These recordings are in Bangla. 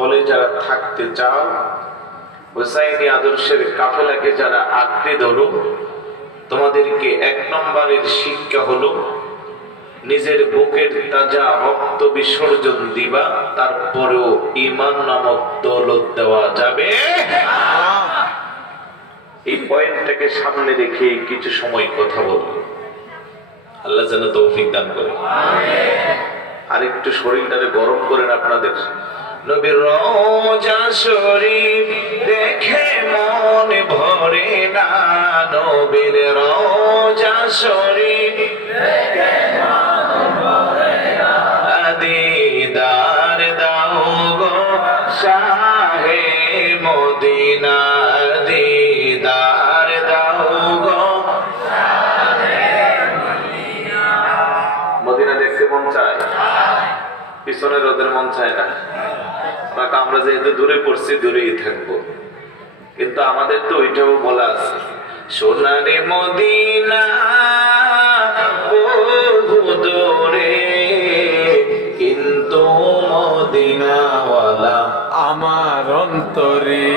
তলে যারা থাকতে চাও, হুসাইনি আদর্শের কাফেলাকে যারা আঁকড়ে ধরো, তোমাদেরকে 1 নম্বরের শিক্ষা হলো নিজের বুকের তাজা রক্ত বিসর্জন দিবা, তারপরেও ঈমান নামক দৌলত দেওয়া যাবে। এই পয়েন্টটাকে সামনে রেখে কিছু সময় কথা বলবো। আল্লাহ যেন তৌফিক দান করে। আর একটু শরীরটারে গরম করেন আপনাদের। নবীর রওজা শরীফ দেখে মন ভরে না, নবীর রওজা শরীফ দেখে মন ভরে না, দিদার দাও গো শাহে মদিনা, দিদার দাও গো শাহে মদিনা। মদিনা দেখতে মন চায়, পিছনে রোদের মন চায় না। আমরা যেহেতু দূরে পড়ছি, দূরেই থাকবো, কিন্তু আমাদের তো ওইটাও বলা আছে, সোনারে মদিনা বহু দূরে, কিন্তু মদিনাওয়ালা আমার অন্তরে,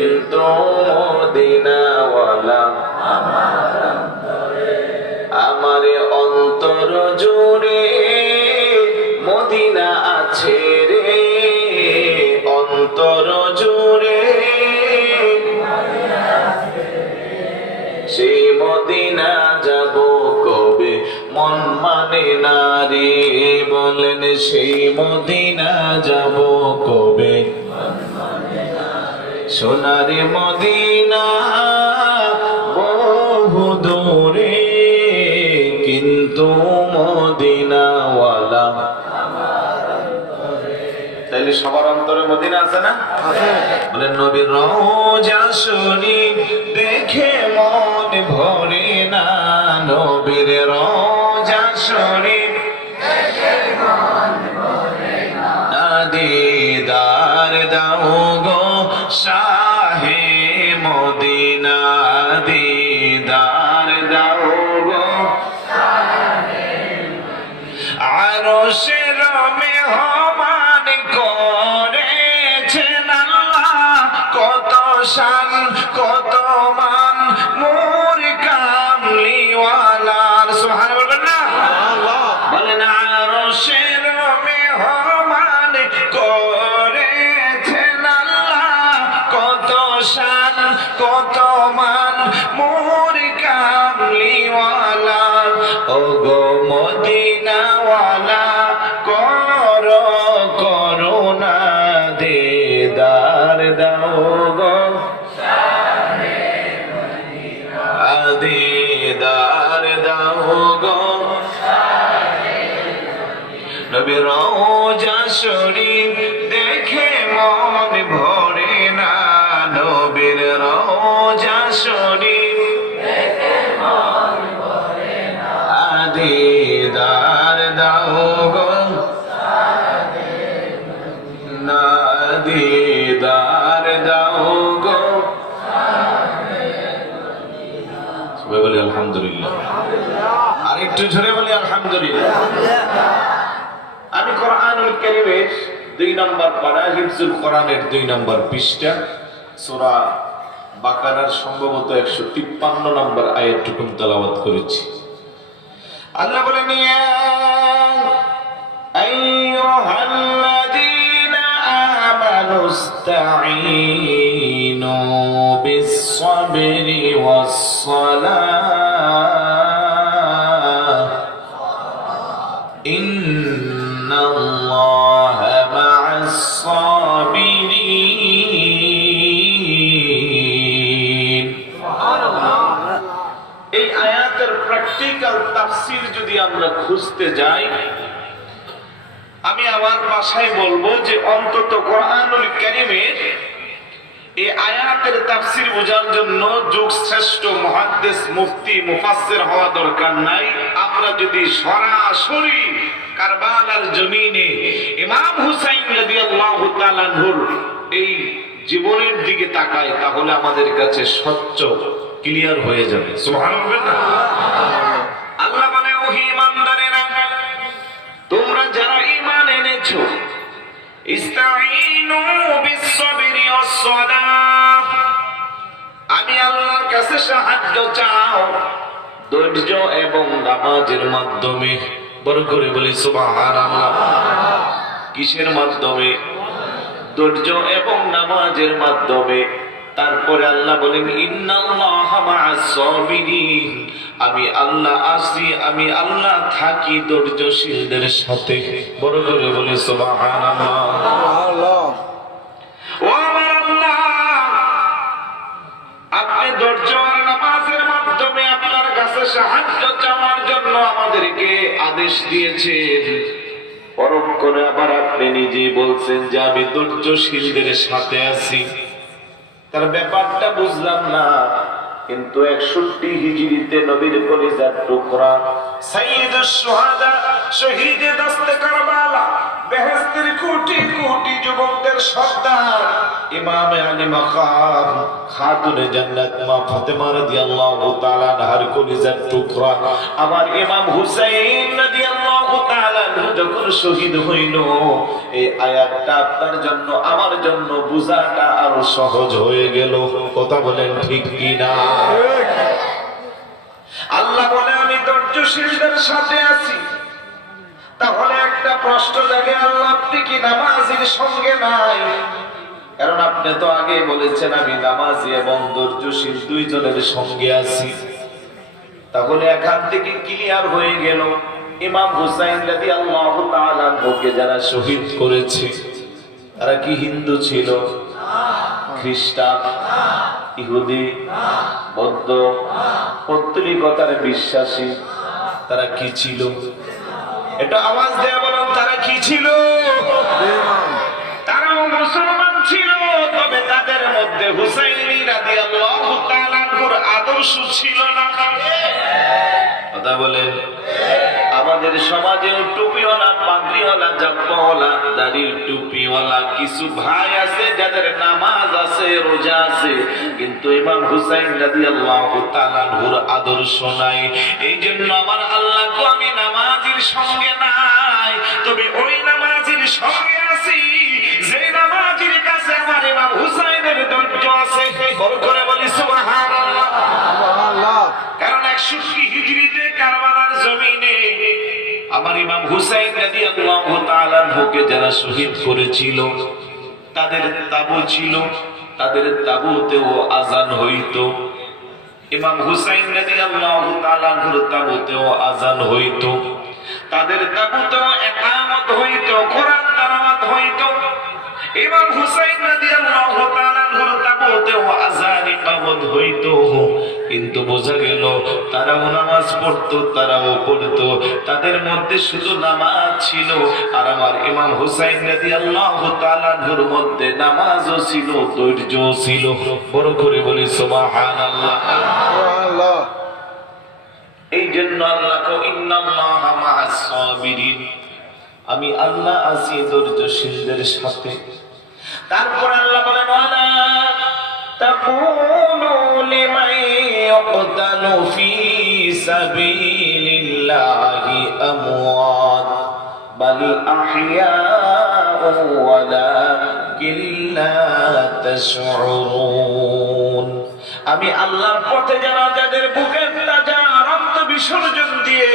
কিন্তু মদিনাওয়ালা আমার অন্তরে, আমার অন্তর জুড়ে মদিনা আছে রে, অন্তর জুড়ে সেই মদিনা যাব কবে, মন মানে না রে, বলেন সেই মদিনা যাব কবে, সোনারে মদিনা বহু দূরে, কিন্তু মদিনাওয়ালা। তাইলে সবার অন্তরে মদিনা আছে না? বলেন নবীর রওজা শরীফ দেখে মন ভরে না, নবীর রওজা শরীফ দেখে মন ভরে না, দিদার দাও গো শাহে মদিনা, দিদার দাও গো শাহে মদিনা। আরশের মেহমান করেছেন আল্লাহ, কত শান কত মান মোর কামলিওয়ালার। সুবহানাল্লাহ বলবেন না? বলেন আরশের মেহমান করেছেন আল্লাহ, কত শান কত মান মোর কামলিওয়ালার। ও গো মদিনাওয়ালা কর করুণা, দিদার দাও গো শাহে মদিনা, দিদার দাও গো শাহে মদিনা। নবীর রওজা শরীফ দেখে মন ভরে না, নবীর রওজা শরীফ দেখে মন ভরে না, দিদার দাও গো শাহে মদিনা, দিদার দাও গো শাহে মদিনা। সবাই বলি আলহামদুলিল্লাহ। আর একটু জোরে বলি আলহামদুলিল্লাহ। আমি কোরআনুল কারীমের 2 নম্বর পারা, হিফজুল কোরআনের 2 নম্বর পৃষ্ঠা, সূরা বাকারার সম্ভবত 153 নম্বর আয়াতটুকু তেলাওয়াত করেছি। আল্লাহ বলেন, ইয়া আইয়ুহাল্লাযীনা আমানুস্তাঈনু বিস-সাবরি ওয়াস-সালাহ, ইন্নাল্লাহা মা'আস-সাবিরিন। এই আয়াতের প্র্যাকটিক্যাল তাফসীর যদি আমরা খুঁজতে যাই, আমি আমার ভাষায় বলবো যে অন্তত কোরআনুল কারীমের এই আয়াতের তাফসীর বোঝার জন্য যুগ শ্রেষ্ঠ মুহাদ্দিস মুফতি মুফাসসির হওয়া দরকার নাই। আমরা যদি সরাসরি কারবালার জমিনে ইমাম হুসাইন রাদিয়াল্লাহু তাআলা আনহুর এই জীবনের দিকে তাকাই, তাহলে আমাদের কাছে স্বচ্ছ ক্লিয়ার হয়ে যাবে। সুবহানাল্লাহ। আল্লাহ বলে, ও ঈমানদারেরা, তোমরা যারা ঈমান এনেছো, ইস্তাঈনু বিস-সাবরি ওয়াস-সালাহ, আমি আল্লাহর কাছে সাহায্য চাও ধৈর্য এবং নামাজের মাধ্যমে। বড় করে বলি সুবহানাল্লাহ। কিসের মাধ্যমে? ধৈর্য এবং নামাজের মাধ্যমে। তারপরে আল্লাহ বলেন ইন্নাল্লাহা মা'আস সাবিরিন, আমি আল্লাহ আছি, আমি আল্লাহ থাকি ধৈর্যশীলদের সাথে। বড় করে বলি সুবহানাল্লাহ। ও আমার আল্লাহ, আপনি ধৈর্য আর নামাজের মাধ্যমে আপনার কাছে সাহায্য চাওয়ার জন্য আমাদেরকে আদেশ দিয়েছেন। পরক্ষণে আবার আপনি নিজেই বলছেন যে আমি ধৈর্যশীলদের সাথে আছি। তার ব্যাপারটা বুঝলাম না, কিন্তু 61 হিজরিতে নবীর কলিজার টুকরা সাইয়্যিদুশ শুহাদা শহীদে দস্তে কারবালা বেহেশতের কোটি কোটি যুবকদের সর্দার ইমাম আলী মাকাম খাতুনে জান্নাত মা ফাতেমা রাদিয়াল্লাহু তাআলা আনহার কলিজার টুকরা আমার ইমাম হুসাইন রাদিয়াল্লাহু তাআলা যখন শহীদ হইল, এই আয়াতটা আপনার জন্য আমার জন্য বুঝাটা আরো সহজ হয়ে গেল। কথা বলেন ঠিক কি না? আল্লাহ বলে আমি ধৈর্যশীলদের সাথে আছি। তাহলে একটা প্রশ্ন জাগে, আল্লাহ আপনি কি নামাজীর সঙ্গে নাই? কারণ আপনি তো আগে বলেছেন আমি নামাজি এবং ধৈর্যশীল দুইজনের সঙ্গে আছি। তাহলে এখান থেকে ক্লিয়ার হয়ে গেল ইমাম হুসাইন রাদিয়াল্লাহু তাআলা আনহুকে যারা শহীদ করেছে তারা কি হিন্দু ছিল, খ্রিস্টান, ইহুদি, বৌদ্ধ, পৌত্তলিকতার বিশ্বাসী? তারা কি ছিল? এটা আওয়াজ দেয়া বলুন, তারা কি ছিল? তারাও মুসলমান ছিল, তবে তাদের মধ্যে হুসাইন রাদিয়াল্লাহু তাআলা আনহুর আদর্শ ছিল না। কথা বলেন। আমাদের সমাজে টুপিওয়ালা, পাগড়িওয়ালা, জাব্বাওয়ালা, দাড়ির টুপিওয়ালা কিছু ভাই আছে যাদের নামাজ আছে, রোজা আছে, কিন্তু ইমাম হুসাইন রাদিয়াল্লাহু তাআলা আনহুর আদর্শ নাই। এই জন্য আমার আল্লাহকে আমি নামাজের সঙ্গে নাই, তবে ওই নামাজের সঙ্গে আছি যে নামাজের কাছে আমার ইমাম হুসাইনের ধৈর্য আছে। বড় করে বলি সুবহানাল্লাহ। কারণ 61 হিজরিতে কারবালার জমিনে আমার ইমাম হুসাইন রাদিয়াল্লাহু তাআলা আনহুকে যারা শহীদ করেছিল তাদের তাবু ছিল, তাদের তাবুতেও আজান হইতো। ইমাম হুসাইন রাদিয়াল্লাহু তাআলা আনহুর তাবুতেও আজান হইতো, তাদের তাবুতেও ইকামত হইতো, কোরআন তেলাওয়াত হইতো। ইমাম হুসাইন রাদিয়াল্লাহু তাআলা আনহুর তাবুতেও আজান ইকামত হইতো। কিন্তু বোঝা গেল তারাও নামাজ পড়তো, তারাও পড়তো, তাদের মধ্যে শুধু নামাজ ছিল। আর আমার ইমাম হুসাইন রাদিয়াল্লাহু তাআলা আনহুর মধ্যে নামাজও ছিল, ধৈর্যও ছিল। বড় করে বলি সুবহানাল্লাহ। এই জন্য আল্লাহ কো ইন্নাল্লাহা মা'আস সাবিরিন, আমি আল্লাহ আছি ধৈর্যশীলদের সাথে। তারপর আল্লাহ বলেন ওয়ালা তাকুনু লিমান ইয়াকতালু ফি সাবিলিল্লাহি আমওয়াত বাল আহইয়াউ ওয়ালাকিন লা তাশউরুন। আমি আল্লাহর পথে যারা যাদের বুকের তাজা রক্ত বিসর্জন দিয়ে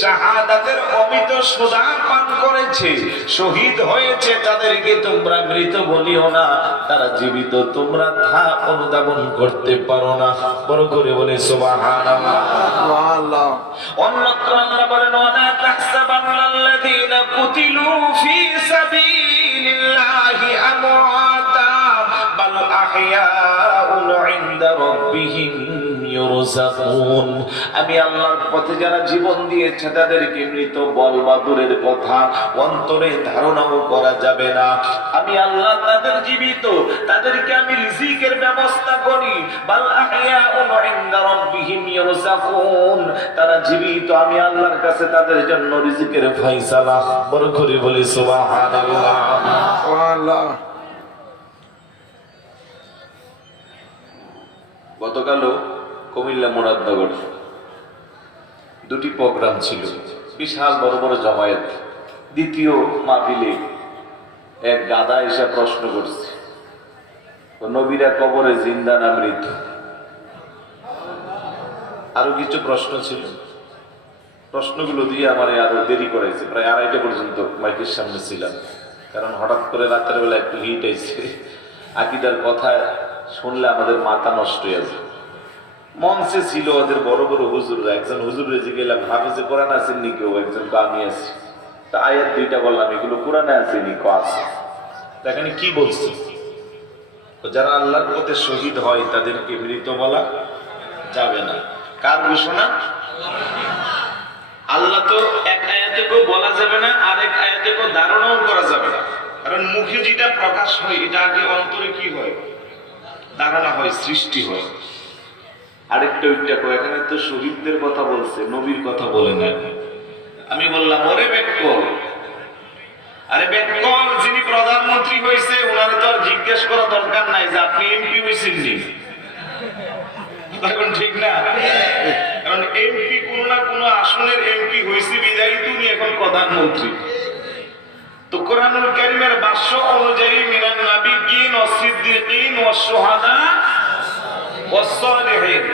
শাহাদাতের অমিত সুধা পান করেছে, শহীদ হয়েছে, তাদেরকে তোমরা মৃত বলিও না, তারা জীবিত, তোমরা তা অনুধাবন করতে পারো না। বড় করে বলে সুবহানাল্লাহ। অন্যত্র আল্লাহ বলেন ওয়ালা তাহসাবান্নাল্লাযীনা কুতিলু ফী সাবিলিল্লাহি আমওয়াতা বাল আহইয়াউন ইনদা রাব্বিহিম ইউরযাকুন। আমি আল্লাহর পথে যারা জীবন দিয়েছে তাদেরকে মৃত বলবা দূরের কথা, অন্তরে ধারণাও করা যাবে না। আমি আল্লাহ তাদের জীবিত, তাদেরকে আমি রিজিকের ব্যবস্থা করি। বাল আহইয়াউন ইনদা রাব্বিহিম ইউরযাকুন, তারা জীবিত, আমি আল্লাহর কাছে তাদের জন্য রিজিকের ফয়সালা। বড় করে বলি সুবহানাল্লাহ। সুবহানাল্লাহ। গতকালও কুমিল্লা মুরাদনগর দুটি প্রোগ্রাম ছিল, বিশাল বড় বড় জমায়েত। দ্বিতীয় মাহফিলে এক গাধা এসে প্রশ্ন করছে, নবীরা কবরে জিন্দা না মৃত? আরো কিছু প্রশ্ন ছিল, প্রশ্নগুলো দিয়ে আমার আরো দেরি করেছে, প্রায় 2:30 পর্যন্ত মাইকের সামনে ছিলাম। কারণ হঠাৎ করে রাতের বেলা একটু হিট হয়েছে, আকিদার কথা শুনলে আমাদের মাথা নষ্ট হয়ে যাবে। মঞ্চে ছিল ওদের বড় বড় হুজুররা, একজন হুজুরে যে গেলাম হাফেজে কোরআন আসেননি কেউ, একজন আমি আছি, তা আয়াত 2টা বললাম, এগুলো কোরআনে আসেনি কেউ আছে, এখানে কি বলছে? যারা আল্লাহর পথে শহীদ হয় তাদেরকে মৃত বলা যাবে না। কার ঘোষণা? আল্লাহ তো এক আয়াতে কেউ বলা যাবে না, আরেক আয়াতে কেউ ধারণাও করা যাবে না। কারণ মুখে যেটা প্রকাশ হয় এটা আগে অন্তরে কি হয়? ধারণা হয়, সৃষ্টি হয়। আরেকটা ওইটা কো, এখানে তো শহীদদের কথা বলছে, নবীর কথা বলে না। আমি বললাম, ওরে ব্যাককল, আরে ব্যাককল, যিনি প্রধানমন্ত্রী হয়েছে ওনারে তো আর জিজ্ঞেস করা দরকার নাই যে আপনি এমপি হয়েছেন নি। এখন ঠিক না? কারণ এমপি কোন না কোন আসনের এমপি হয়েছে বিদায়ী তুমি এখন প্রধানমন্ত্রী। তো কোরআনুল কারীমের ভাষ্য অনুযায়ী মিনান নাবিয়্যিন ওয়াস সিদ্দীকিন ওয়াস শুহাদা ওয়াস সালিহিন,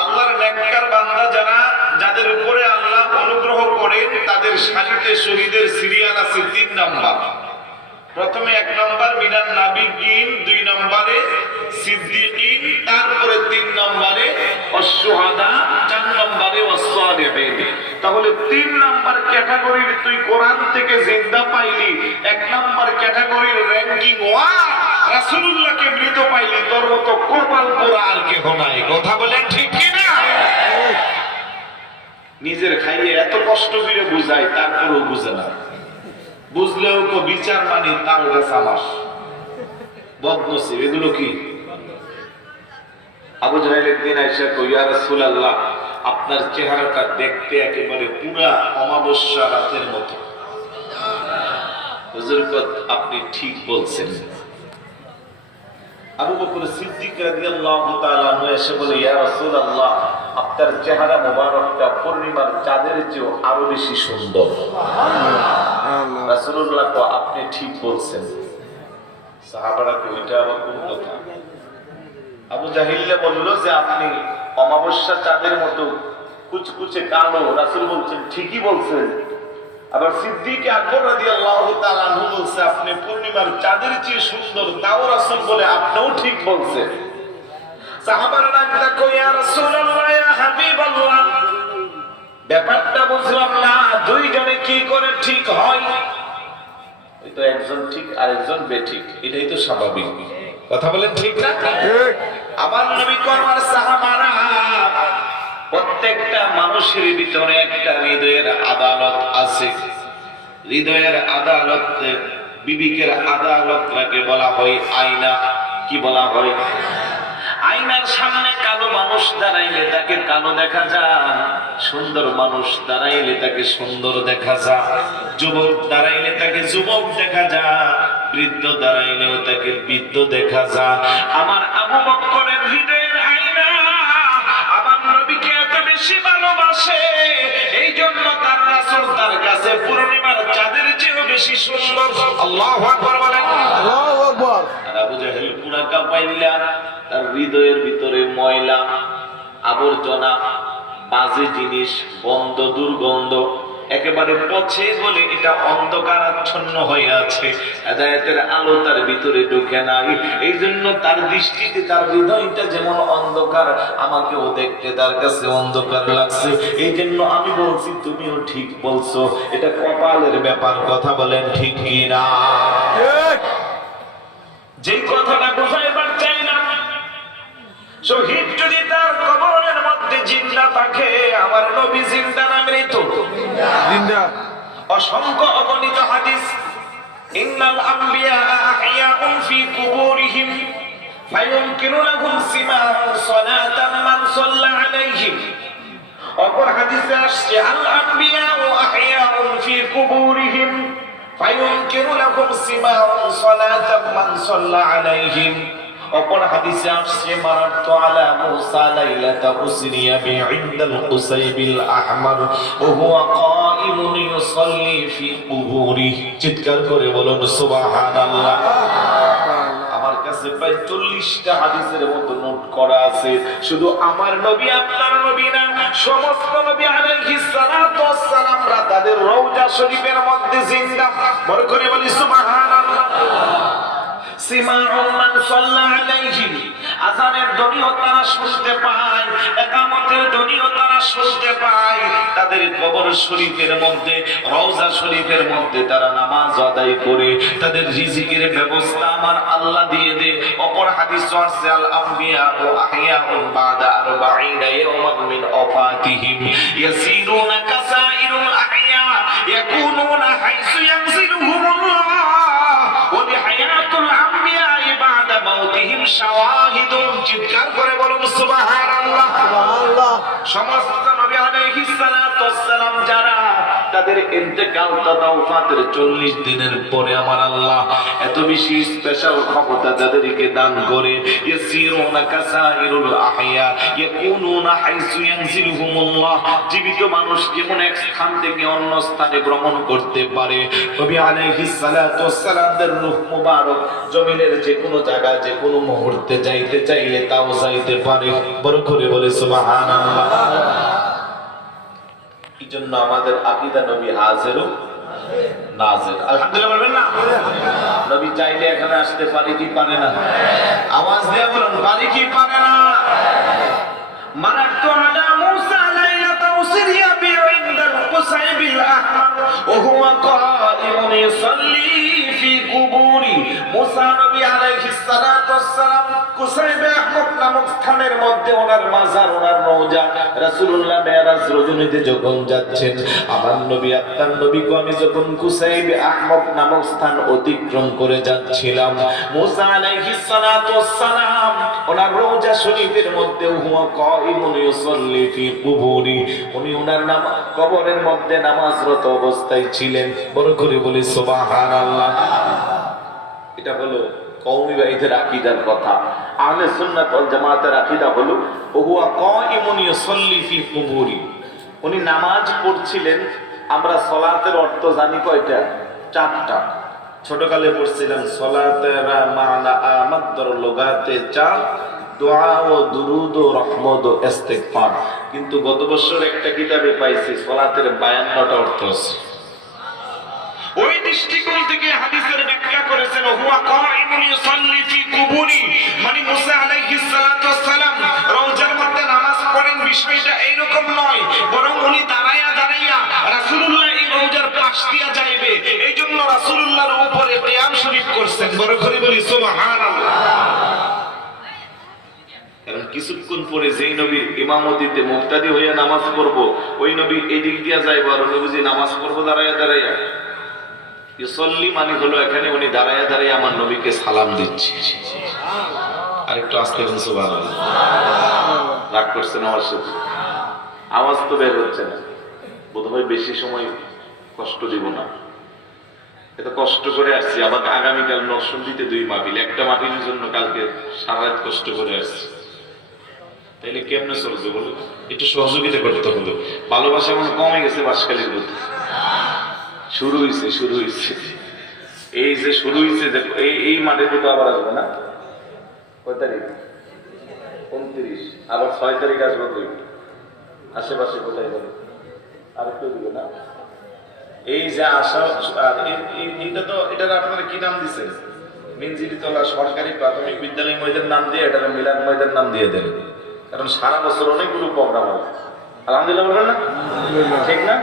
আল্লাহর নেককার বান্দা যারা, যাদের উপরে আল্লাহ অনুগ্রহ করেন তাদের সারিতে শহীদের সিরিয়াল আছে 3 নাম্বার। প্রথমে 1 নাম্বার মিনান নাবিয়্যিন, 2 নম্বরে সিদ্দীকিন, তারপরে 3 নম্বরে ওয়াস-শুহাদা, 4 নম্বরে ওয়াস-সালিহিন। তাহলে 3 নাম্বার ক্যাটাগরির তুই কোরআন থেকে জিন্দা পাইলি, 1 নাম্বার ক্যাটাগরির র‍্যাঙ্কিং 1 রাসূলুল্লাহকে মৃত পাইলি, তোর মতো কপাল পোড়া আর কেহ নাই। কথা বলেন ঠিক কি না? নিজের খাইয়ে এত কষ্ট করে বুঝাই, তারপরেও বুঝে না, বুঝলেও তো বিচার মানি তাল গাছ আমার বদনসিব। এগুলো কি? আবু জাহেল একদিন আয়েশা কই, ইয়া রাসূলুল্লাহ, আপনার চেহারাটা দেখতে একেবারে পুরা অমাবস্যা রাতের মতো। হুজুর কত আপনি ঠিক বলছেন। আবু বকর সিদ্দিক রাদিয়াল্লাহু তাআলা আনহু এসে বলে, ইয়া রাসূলুল্লাহ, আপনার চেহারা মোবারকটা পূর্ণিমার চাঁদের চেয়েও আরো বেশি সুন্দর। রাসূলুল্লাহ তো আপনি ঠিক বলছেন। সাহাবারা কই, এটা আবার কোন কথা? আবু জাহিল বলল যে আপনি অমাবস্যা চাঁদের মতো কুচকুচে কালো। রাসূল বলছেন ঠিকই বলছেন। আবার সিদ্দিক আকবর রাদিয়াল্লাহু তাআলা আনহু বলছে আপনি পূর্ণিমার চাঁদের চেয়ে সুন্দর, তাও রাসূল বলে আপনিও ঠিক বলছেন। সাহাবারা ডাকতে কই, ইয়া রাসূলুল্লাহ, ইয়া হাবিবাল্লাহ, ব্যাপারটা বুঝলাম না, দুইজনে কি করে ঠিক হয়? এই তো একজন ঠিক আর একজন বেঠিক, এটাই তো স্বাভাবিক। কথা বলেন ঠিক না? আমার নবী কো, আমার সাহাবারা, প্রত্যেকটা মানুষের ভিতরে একটা হৃদয়ের আদালত আছে। হৃদয়ের আদালত, বিবেকের আদালতটাকে বলা হয় আয়না। কি বলা হয়? আয়নার সামনে কালো মানুষ দাঁড়াইলে তাকে কালো দেখা যায়, সুন্দর মানুষ দাঁড়াইলে তাকে সুন্দর দেখা যায়, যুবক দাঁড়াইলে তাকে যুবক দেখা যায়, বৃদ্ধ দাঁড়াইলেও তাকে বৃদ্ধ দেখা যায়। আমার আবু বকরের হৃদয়ের আয়না আমার নবীকে এত বেশি ভালোবাসে, এই জন্য তার রাসূল তার কাছে পূর্ণিমার চাঁদের চেয়েও বেশি সুন্দর। আল্লাহু আকবার বলেন। আল্লাহু আকবার। আর আবু জাহেল পুরা কাঁপাইলা, তার হৃদয়ের ভিতরে ময়লা আবর্জনা, বাজে জিনিস, বন্ধ, দুর্গন্ধ, একেবারে পচে বলে এটা অন্ধকারাচ্ছন্ন হয়ে আছে, হেদায়েতের আলো তার ভিতরে ঢুকে নাই। এই জন্য তার দৃষ্টিতে তার হৃদয়টা যেমন অন্ধকার, আমাকেও দেখতে তার কাছে অন্ধকার লাগছে। এই জন্য আমি বলছি তুমিও ঠিক বলছো, এটা কপালের ব্যাপার। কথা বলেন ঠিক কি না? যেই কথাটা বুঝাইবার চাইলাম, শহীদ যদি তার কবরের মধ্যে জিন্দা থাকে, আমার নবী জিন্দা না মৃত? জিন্দা। অসংখ্য অগণিত হাদিস, ইন্নাল আম্বিয়া আহইয়াউন ফি কুবুরিহিম ফায়ুনকিরু লাহুম সিমাউ সালাতাম মান সাল্লা আলাইহিম। অপর হাদিসে আসছে, আল আম্বিয়া আহইয়াউন ফি কুবুরিহিম ফায়ুনকিরু লাহুম সিমাউ সালাতাম মান সাল্লা আলাইহিম। অপর হাদিসে আসছে মারাতু আলা মুসা লাইলাতা উসরিয়া বি ইনদাল কুসাইবিল আহমার ওয়া হুয়া কাইমুন ইউসাল্লি ফি কুবুরি। চিৎকার করে বলুন সুবহানাল্লাহ। আমার কাছে প্রায় 40টা হাদিসের মতো নোট করা আছে। শুধু আমার নবী আপনার নবী না, সমস্ত নবী আলাইহিস সালাতু ওয়াস সালামরা তাদের রওজা শরীফের মধ্যে জিন্দা। বড় করে বলি সুবহানাল্লাহ। সিমাউন মান সাল্লা আলাইহি, আযানের ধ্বনিও তারা শুনতে পায়, ইকামতের ধ্বনিও তারা শুনতে পায়। তাদের কবর শরীফের মধ্যে, রওজা শরীফের মধ্যে তারা নামাজ আদায় করে তাদের রিজিকের ব্যবস্থা আমার আল্লাহ দিয়ে দেয়। অপর হাদিস আছে আল আম্বিয়া ও আহইয়াউন বাদা 40 ইয়াওমান মিন ওয়াফাতিহিম ইয়াসিরুনা কাসাইরুল আহইয়া ইয়াকুনুনা হাইসু ইয়ানজিলুহুমুল্লাহ ওয়া বিহায়াতুল আম্বিয়া বাদা মাউতিহিম শাওয়াহিদুন। চিৎকার করে বলুন সুবহানাল্লাহ। সুবহানাল্লাহ। সমস্ত নবী আলাইহিস সালাতু ওয়াস সালাম যারা তাদের ইন্তেকাল তথা ওফাতের 40 দিনের পরে আমার আল্লাহ এত বেশি স্পেশাল ক্ষমতা যাদেরকে দান করে, ইয়াসিরুনা কাসাইরুল আহইয়া ইয়াকুনুনা হাইসু ইয়ানজিলুহুমুল্লাহ। জীবিত মানুষ যেমন এক স্থান থেকে অন্য স্থানে ভ্রমণ করতে পারে, নবী আলাইহিস সালাতু ওয়াস সালামদের রূহ মুবারক জমিনের যে কোনো জায়গা যে কোনো মুহূর্তে যাইতে চাইলে তাও যাইতে পারে। বড় করে বলে সুবহানাল্লাহ। এই জন্য আমাদের আকীদা নবী হাজির ও নাজির। আলহামদুলিল্লাহ বলবেন না? নবী চাইলে এখানে আসতে পারে কি পারে না? আওয়াজ দিয়ে বলুন, পারে কি পারে না? মারাতু আলা মুসা লাইলাতা উসরিয়া বি ইনদাল কুসাইবিল আহমার ওয়া হুয়া কাইমুন ইউসাল্লি ফি কুবুরি। মুসা নবী আলাইহিস সালাতু ওয়াস সালাম কুসাইবে আহমদ নামক স্থানের মধ্যে ওনার মাজার, ওনার রওজা, রাসূলুল্লাহ মেরাজ রজনীতে যখন যাচ্ছেন, আমার নবী আপনার নবীকে আমি যখন কুসাইবে আহমদ নামক স্থান অতিক্রম করে যাচ্ছিলাম, মুসা আলাইহিস সালাতু ওয়াস সালাম ওনার রওজা শরীফের মধ্যে হুয়া কাইমুন ইউসাল্লি ফি কুবুরি, উনি ওনার কবরের মধ্যে নামাজরত অবস্থায় ছিলেন। বড় করে বলি সুবহানাল্লাহ। এটা হলো কওমি বাইতের আকীদার কথা। আহলে সুন্নাত ওয়াল জামাতের আকীদা হলো হুয়া কাইমুন ইউসাল্লি ফি কুবুরি, উনি নামাজ পড়ছিলেন। আমরা সালাতের অর্থ জানি কয়টা? 4টা। ছোটকালে পড়ছিলাম সালাতের মানা আমাদের লুগাতে 4, দোয়া ও দুরুদ ও রহমত ও ইস্তিগফার। কিন্তু গত বছর একটা কিতাবে পাইছি সালাতের 52টা অর্থ আছে। ওই দৃষ্টিকোণ থেকে হাদিসের ব্যাখ্যা করেছেন হুয়া কাইমুন ইউসাল্লি ফি কুবুরি, মানে মুসা আলাইহিস সালাতু ওয়াস সালাম রওজার মধ্যে নামাজ পড়েন। বিষয়টা এইরকম নয়, বরং উনি দাঁড়ায়া দাঁড়াইয়া রাসূলুল্লাহ এই রওজার পাশ দিয়া যাইবে, এইজন্য রাসূলুল্লাহর উপরে কিয়াম শরীফ করছেন। বড় করে বলি সুবহানাল্লাহ। কারণ কিছুক্ষণ পরে যেই নবী ইমামতিতে মুক্তাদি হইয়া নামাজ পড়বো, ওই নবী এদিক দিয়া যাইবো আর উনি বুঝি নামাজ পড়বো দাঁড়াইয়া দাঁড়াইয়া। ইউসাল্লি মানে হলো এখানে উনি দাঁড়াইয়া দাঁড়াইয়া আমার নবীকে সালাম দিচ্ছে। আর একটু আস্তে বলুন সুবহানাল্লাহ। রাগ করছেন আমার সাথে? আওয়াজ তো বের হচ্ছে না, বোধহয় বেশি সময় কষ্ট দিব না। এত কষ্ট করে আসছি, আবার আগামীকাল নরসিংদীতে 2 মাহফিল, একটা মাহফিলের জন্য কালকে সারা রাত কষ্ট করে আসছি। তাইলে কেমনে চলবে বলো? একটু সহযোগিতা করতে হলো। ভালোবাসা মনে কমে গেছে বাসকালীর মধ্যে। শুরু হয়েছে এই যে শুরু হয়েছে, এই মাঠে তো আবার আসবে না। কয় তারিখ? 29, আবার 6 তারিখ আসবে। তুই আশেপাশে কোথায় যাবে? আর একটু দিবে না? এই যে আসা, এটা তো এটার আপনারা কি নাম দিচ্ছেন? মিনজিরিতলা সরকারি প্রাথমিক বিদ্যালয় ময়দান নাম দিয়ে এটার মিলাদ ময়দান নাম দিয়ে দেন। কারণ সারা বছর অনেকগুলো প্রোগ্রাম হয়। আলহামদুলিল্লাহ বলবেন না? ঠিক না?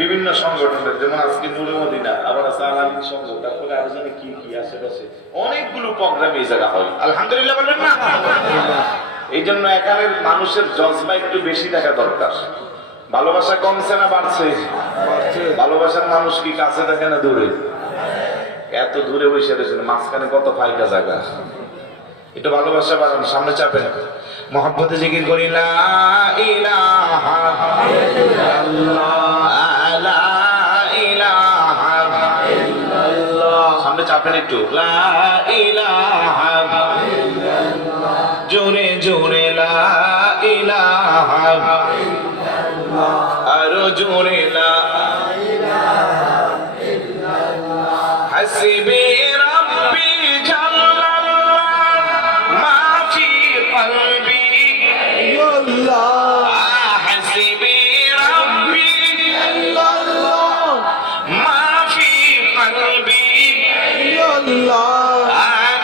বিভিন্ন সংগঠনের, যেমন আজকে নূরে মদিনা, আবার আছে আলামিন সংঘ, তারপরে আরো জানি কি কি আশেপাশে অনেকগুলো প্রোগ্রাম এই জায়গা হয়। আলহামদুলিল্লাহ বলবেন না? এই জন্য এখানের মানুষের জজবা একটু বেশি থাকা দরকার। ভালোবাসা কমছে না বাড়ছে? ভালোবাসার মানুষ কি কাছে থাকে না দূরে? এত দূরে বসে রয়েছেন, মাঝখানে কত ফাইকা জায়গা। একটু ভালোবাসা বাড়ান, সামনে চাপেন, মহব্বতে জিকির করি লা ইলাহা ইল্লাল্লাহ, লা ইলাহা ইল্লাল্লাহ। সামনে চাপেন একটু, লা ইলাহা ইল্লাল্লাহ। জোরে লা ইলাহা আরো জোরে লা হাসবি রাব্বি জাল্লাল্লাহ মা ফি কলবি আল্লাহ হাসবি রাব্বি আল্লাহ মা ফি কলবি আল্লাহ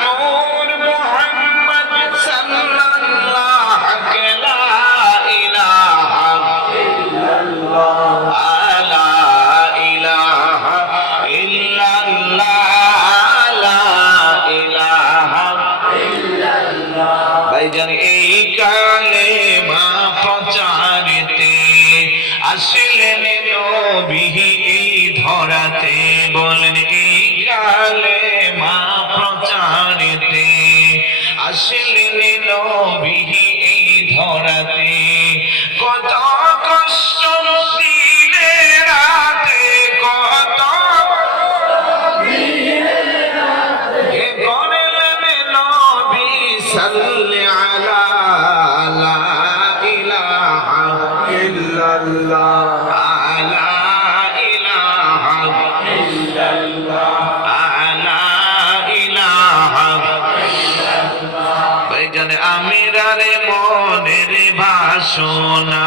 নূর মুহাম্মদ সাল্লাল্লাহু লা ইলাহা আল্লাহ লা ইলাহা ইল্লাল্লাহ লা ইলাহা ভাইজান এই কালেমা প্রচারিতে আসলেন নবী এই ধরাতে বলেন এই কালেমা প্রচারিতে আসলেন নবী এই ধরাতে কত কষ্ট দিলে রাতে কত হে করলেন নবী সাল্লি আলা লা ইলাহা ইল্লাল্লাহ লা ইলাহা লা ইলাহা ভাইজান আমিরারে মনের বাসনা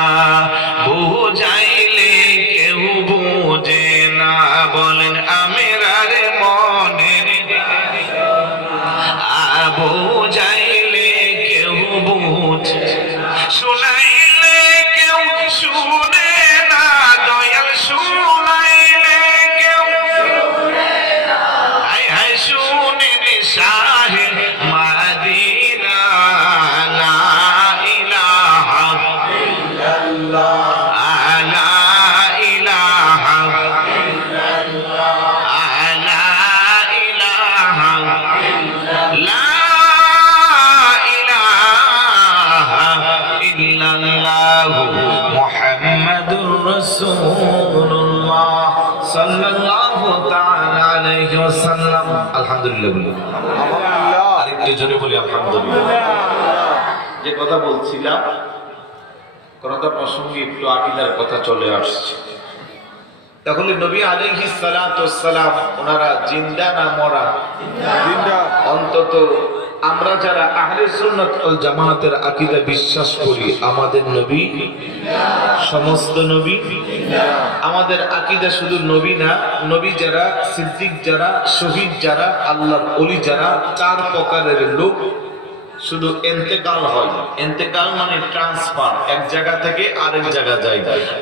বুঝাইলে কেউ বুঝে না বলেন আমিরারে মনের বুঝাইলে কেউ বুঝে শুনাইলে কেউ শুনে না দয়াল শুনাইলে কেউ হায় হায় শুনে শাহে মাদিনা লা ইলাহা আল্লাহ লা ইলাহা লা ইলাহা লা ইলাহা ইল্লাল্লাহু মুহাম্মাদুর রাসূলুল্লাহ সাল্লাল্লাহু তাআলা আলাইহি ওয়াসাল্লাম আলহামদুলিল্লাহ আলহামদুলিল্লাহ আরেকটু জোরে বলি আলহামদুলিল্লাহ যে কথা বলছিলাম কথা প্রসঙ্গে একটু আকীদার কথা চলে আসছে তাহলে নবী আলাইহিস সালাতু ওয়াস সালাম ওনারা জিন্দা না মরা জিন্দা অন্তত আমরা যারা আহলে সুন্নাত ওয়াল জামাতের আকীদা বিশ্বাস করি আমাদের নবী সমস্ত নবী আমাদের আকীদা শুধু নবী না নবী যারা সিদ্দিক যারা শহীদ যারা আল্লাহর ওলি যারা চার প্রকারের লোক শুধু ইন্তেকাল হয় ইন্তেকাল মানে ট্রান্সফার এক জায়গা থেকে আরেক জায়গা যায়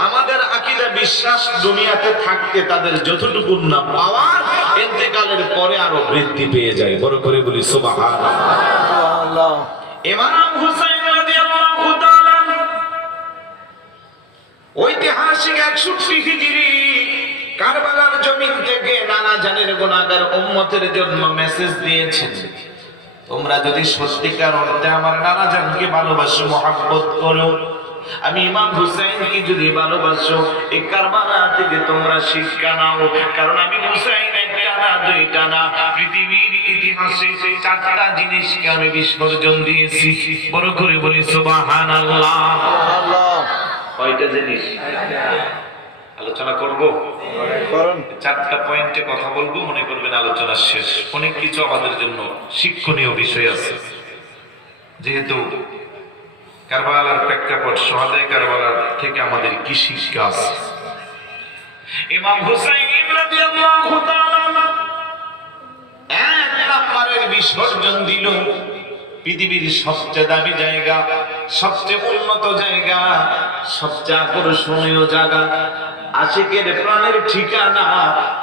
আমাদের আকীদা বিশ্বাস দুনিয়াতে থাকতে তাদের যতটুকু না পাওয়ার ইন্তেকালের পরে আরো বৃদ্ধি পেয়ে যায় বড় করে বলি সুবহানাল্লাহ আল্লাহ ইমাম হুসাইন রাদিয়াল্লাহু তাআলা ঐতিহাসিক 61 হিজরি কারবালার জমিন থেকে নানা জানের গুনাহগার উম্মতের জন্য মেসেজ দিয়েছেন তোমরা যদি সত্যিকার অর্থে আমার নানা জানকে ভালোবাসো মহব্বত করো আমি ইমাম হুসাইনকে যদি ভালোবাসো এই কারবালা থেকে তোমরা শিক্ষা নাও কারণ আমি হুসাইন একটা না দুইটা না পৃথিবীর ইতিহাসে চারটা জিনিসকে আমি বিসর্জন দিয়েছি বড় করে বলি সুবহানাল্লাহ আল্লাহ কয়টা জিনিস আলোচনা করব করুন চারটা পয়েন্টে কথা বলবো মনে করবেন আলোচনা শেষ অনেক কিছু আমাদের জন্য শিক্ষণীয় বিষয় আছে যেহেতু কারবালার প্রেক্ষাপট শহাদায়ে কারবালার থেকে আমাদের কি শিক্ষা আছে ইমাম হুসাইন রাদিয়াল্লাহু তাআলা এক নম্বরের বিসর্জন দিল পৃথিবীর সবচেয়ে দামি জায়গা সবচেয়ে উন্নত জায়গা সবচেয়ে আকর্ষণীয় জায়গা আশিকের প্রাণের ঠিকানা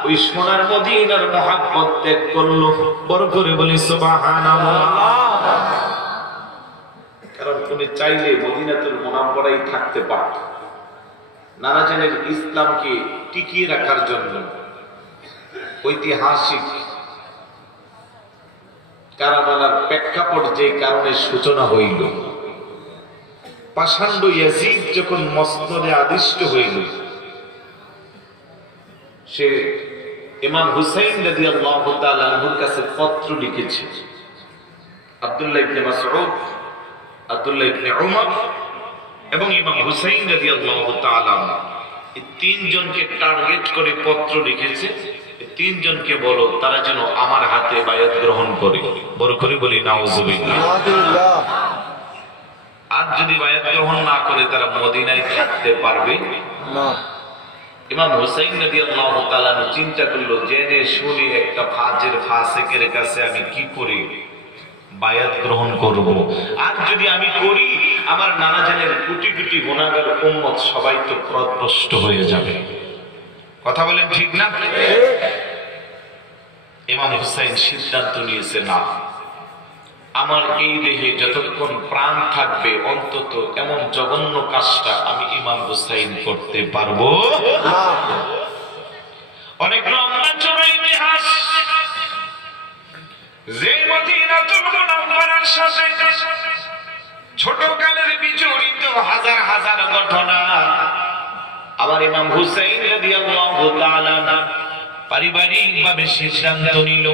ওই সোনার মদিনার মহব্বত ত্যাগ করলো বড় করে বলি সুবহানাল্লাহ কারণ উনি চাইলে মদিনাতুল মুনাওয়ারায় থাকতে পারত নানা জানের ইসলামকে টিকিয়ে রাখার জন্য ঐতিহাসিক কারবালার প্রেক্ষাপট যে কারণে সূচনা হইল পাষাণ্ড ইয়াজিদ যখন মসনদে আদিষ্ট হইল সে ইমাম হুসাইন রাদিয়াল্লাহু তাআলা আনহুর কাছে পত্র লিখেছে আব্দুল্লাহ ইবনে মাসউদ আব্দুল্লাহ ইবনে উমর এবং ইমাম হুসাইন রাদিয়াল্লাহু তাআলা এই তিনজনকে টার্গেট করে পত্র লিখেছে। এই তিনজনকে বলো তারা যেন আমার হাতে বায়াত গ্রহণ করে। বড় করে বলি নাউজুবিল্লাহ। নাউজুবিল্লাহ। আর যদি বায়াত গ্রহণ না করে তারা মদিনায় থাকতে পারবে না। ইমাম হুসাইন রাদিয়াল্লাহু তাআলা চিন্তা করলো, জেনে শুনে একটা ফাসিকের কাছে আমি কি করে বায়াত গ্রহণ করব? আর যদি আমি করি আমার নানা জানের কোটি কোটি গুনাহগার উম্মত সবাই তো পথভ্রষ্ট হয়ে যাবে। কথা বলেন ঠিক না? ইমাম হুসাইন সিদ্ধান্ত নিয়েছে, না, আমার এই দেহে যতক্ষণ প্রাণ থাকবে অন্তত এমন জঘন্য কাজটা আমি ইমাম হুসাইন করতে পারবো না। অনেক লম্বা চড়া ইতিহাস, যে মদিনাতুল মুনাওয়ারার সাথে ছোটকালের বিজড়িত হাজার হাজার ঘটনা। আমার ইমাম হুসাইন রাদিয়াল্লাহু তাআলা পারিবারিক ভাবে সিদ্ধান্ত নিল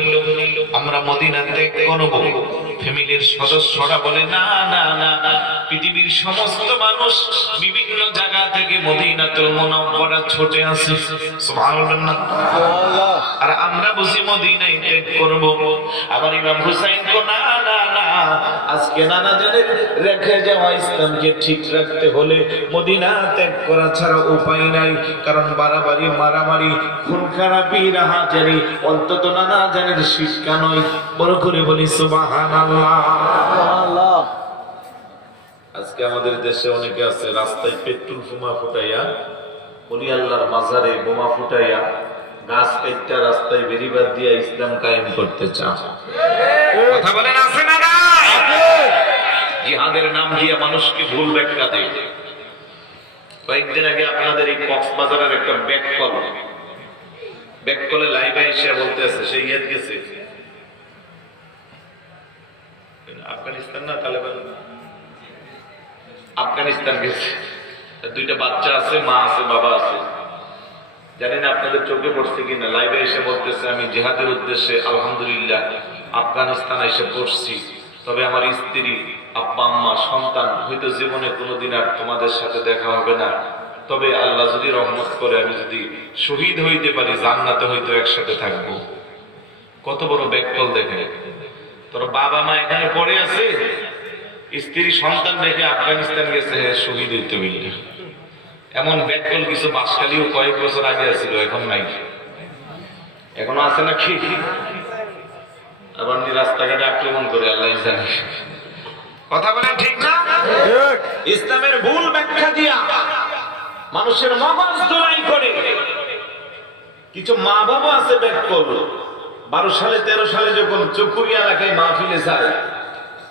আমরা মদিনা ত্যাগ করব। ফ্যামিলির সদস্যরা বলে, না না না, পৃথিবীর সমস্ত মানুষ বিভিন্ন জায়গা থেকে মদিনাতুল মুনাওয়ারা ছুটে আসে, সুবহানাল্লাহ, সুবহানাল্লাহ। আর আমরা বুঝি মদিনায় ত্যাগ করব। আবার ইমাম হুসাইন কো, না না না, আজকে নানা জানের রেখে যাওয়া ইসলামকে ঠিক রাখতে হলে মদিনা ত্যাগ করা ছাড়া উপায় নাই। কারণ বাড়াবাড়ি, মারামারি, খুন খারাপি, রাহাজারি অন্তত নানা জানের শিক্ষা নয়। বড় করে বলি সুবহানাল্লাহ। সুবহানাল্লাহ। আজকে আমাদের দেশে অনেকে আছে রাস্তায় পেট্রোল বোমা ফুটাইয়া, ওলি আল্লাহর মাজারে বোমা ফুটাইয়া, গাছ কাইটা রাস্তায় বেরিবাদ দিয়া ইসলাম কায়েম করতে চায়। কথা বলেন আছে না নাই? জিহাদের নাম দিয়ে মানুষকে ভুল ব্যাখ্যা দেয়। কয়েকদিন আগে আপনাদের এই কক্সবাজারের একটা ব্যাককলে লাইভে এসে বলতেছে সে ইয়েত গেছে আফগানিস্তান, না তালেবান, আফগানিস্তান গেছে। দুইটা বাচ্চা আছে, মা আছে, বাবা আছে। জানি না আপনাদের চোখে পড়ছে কিনা, লাইভে এসে বলতেছে আমি জিহাদের উদ্দেশ্যে আলহামদুলিল্লাহ আফগানিস্তান এসে পড়ছি, তবে আমার স্ত্রী, আব্বা আম্মা, সন্তান হয়তো জীবনে কোনোদিন আর তোমাদের সাথে দেখা হবে না, তবে আল্লাহ যদি রহমত করে আমি যদি শহীদ হইতে পারি জান্নাতে হয়তো একসাথে থাকবো। কত বড় ব্যাককল দেখে। তোর বাবা মা এখানে পড়ে আছে, স্ত্রী সন্তান রেখে আফগানিস্তান গেছে শহীদ হইতে হইলে। এমন ব্যাককল কিছু বাসকালীও কয়েক বছর আগে আছিল, এখন নাই। এখনো আছে না কি? আবার রাস্তাঘাটে আক্রমণ করে আল্লাহ জানে। কথা বলেন ঠিক না? ঠিক। ইসলামের ভুল ব্যাখ্যা দিয়া মানুষের মগজ দোলাই করে। কিছু মা বাবা আছে ব্যাককল। 12 সালে 13 সালে যখন চকুরিয়া এলাকায় মাহফিলে যায়,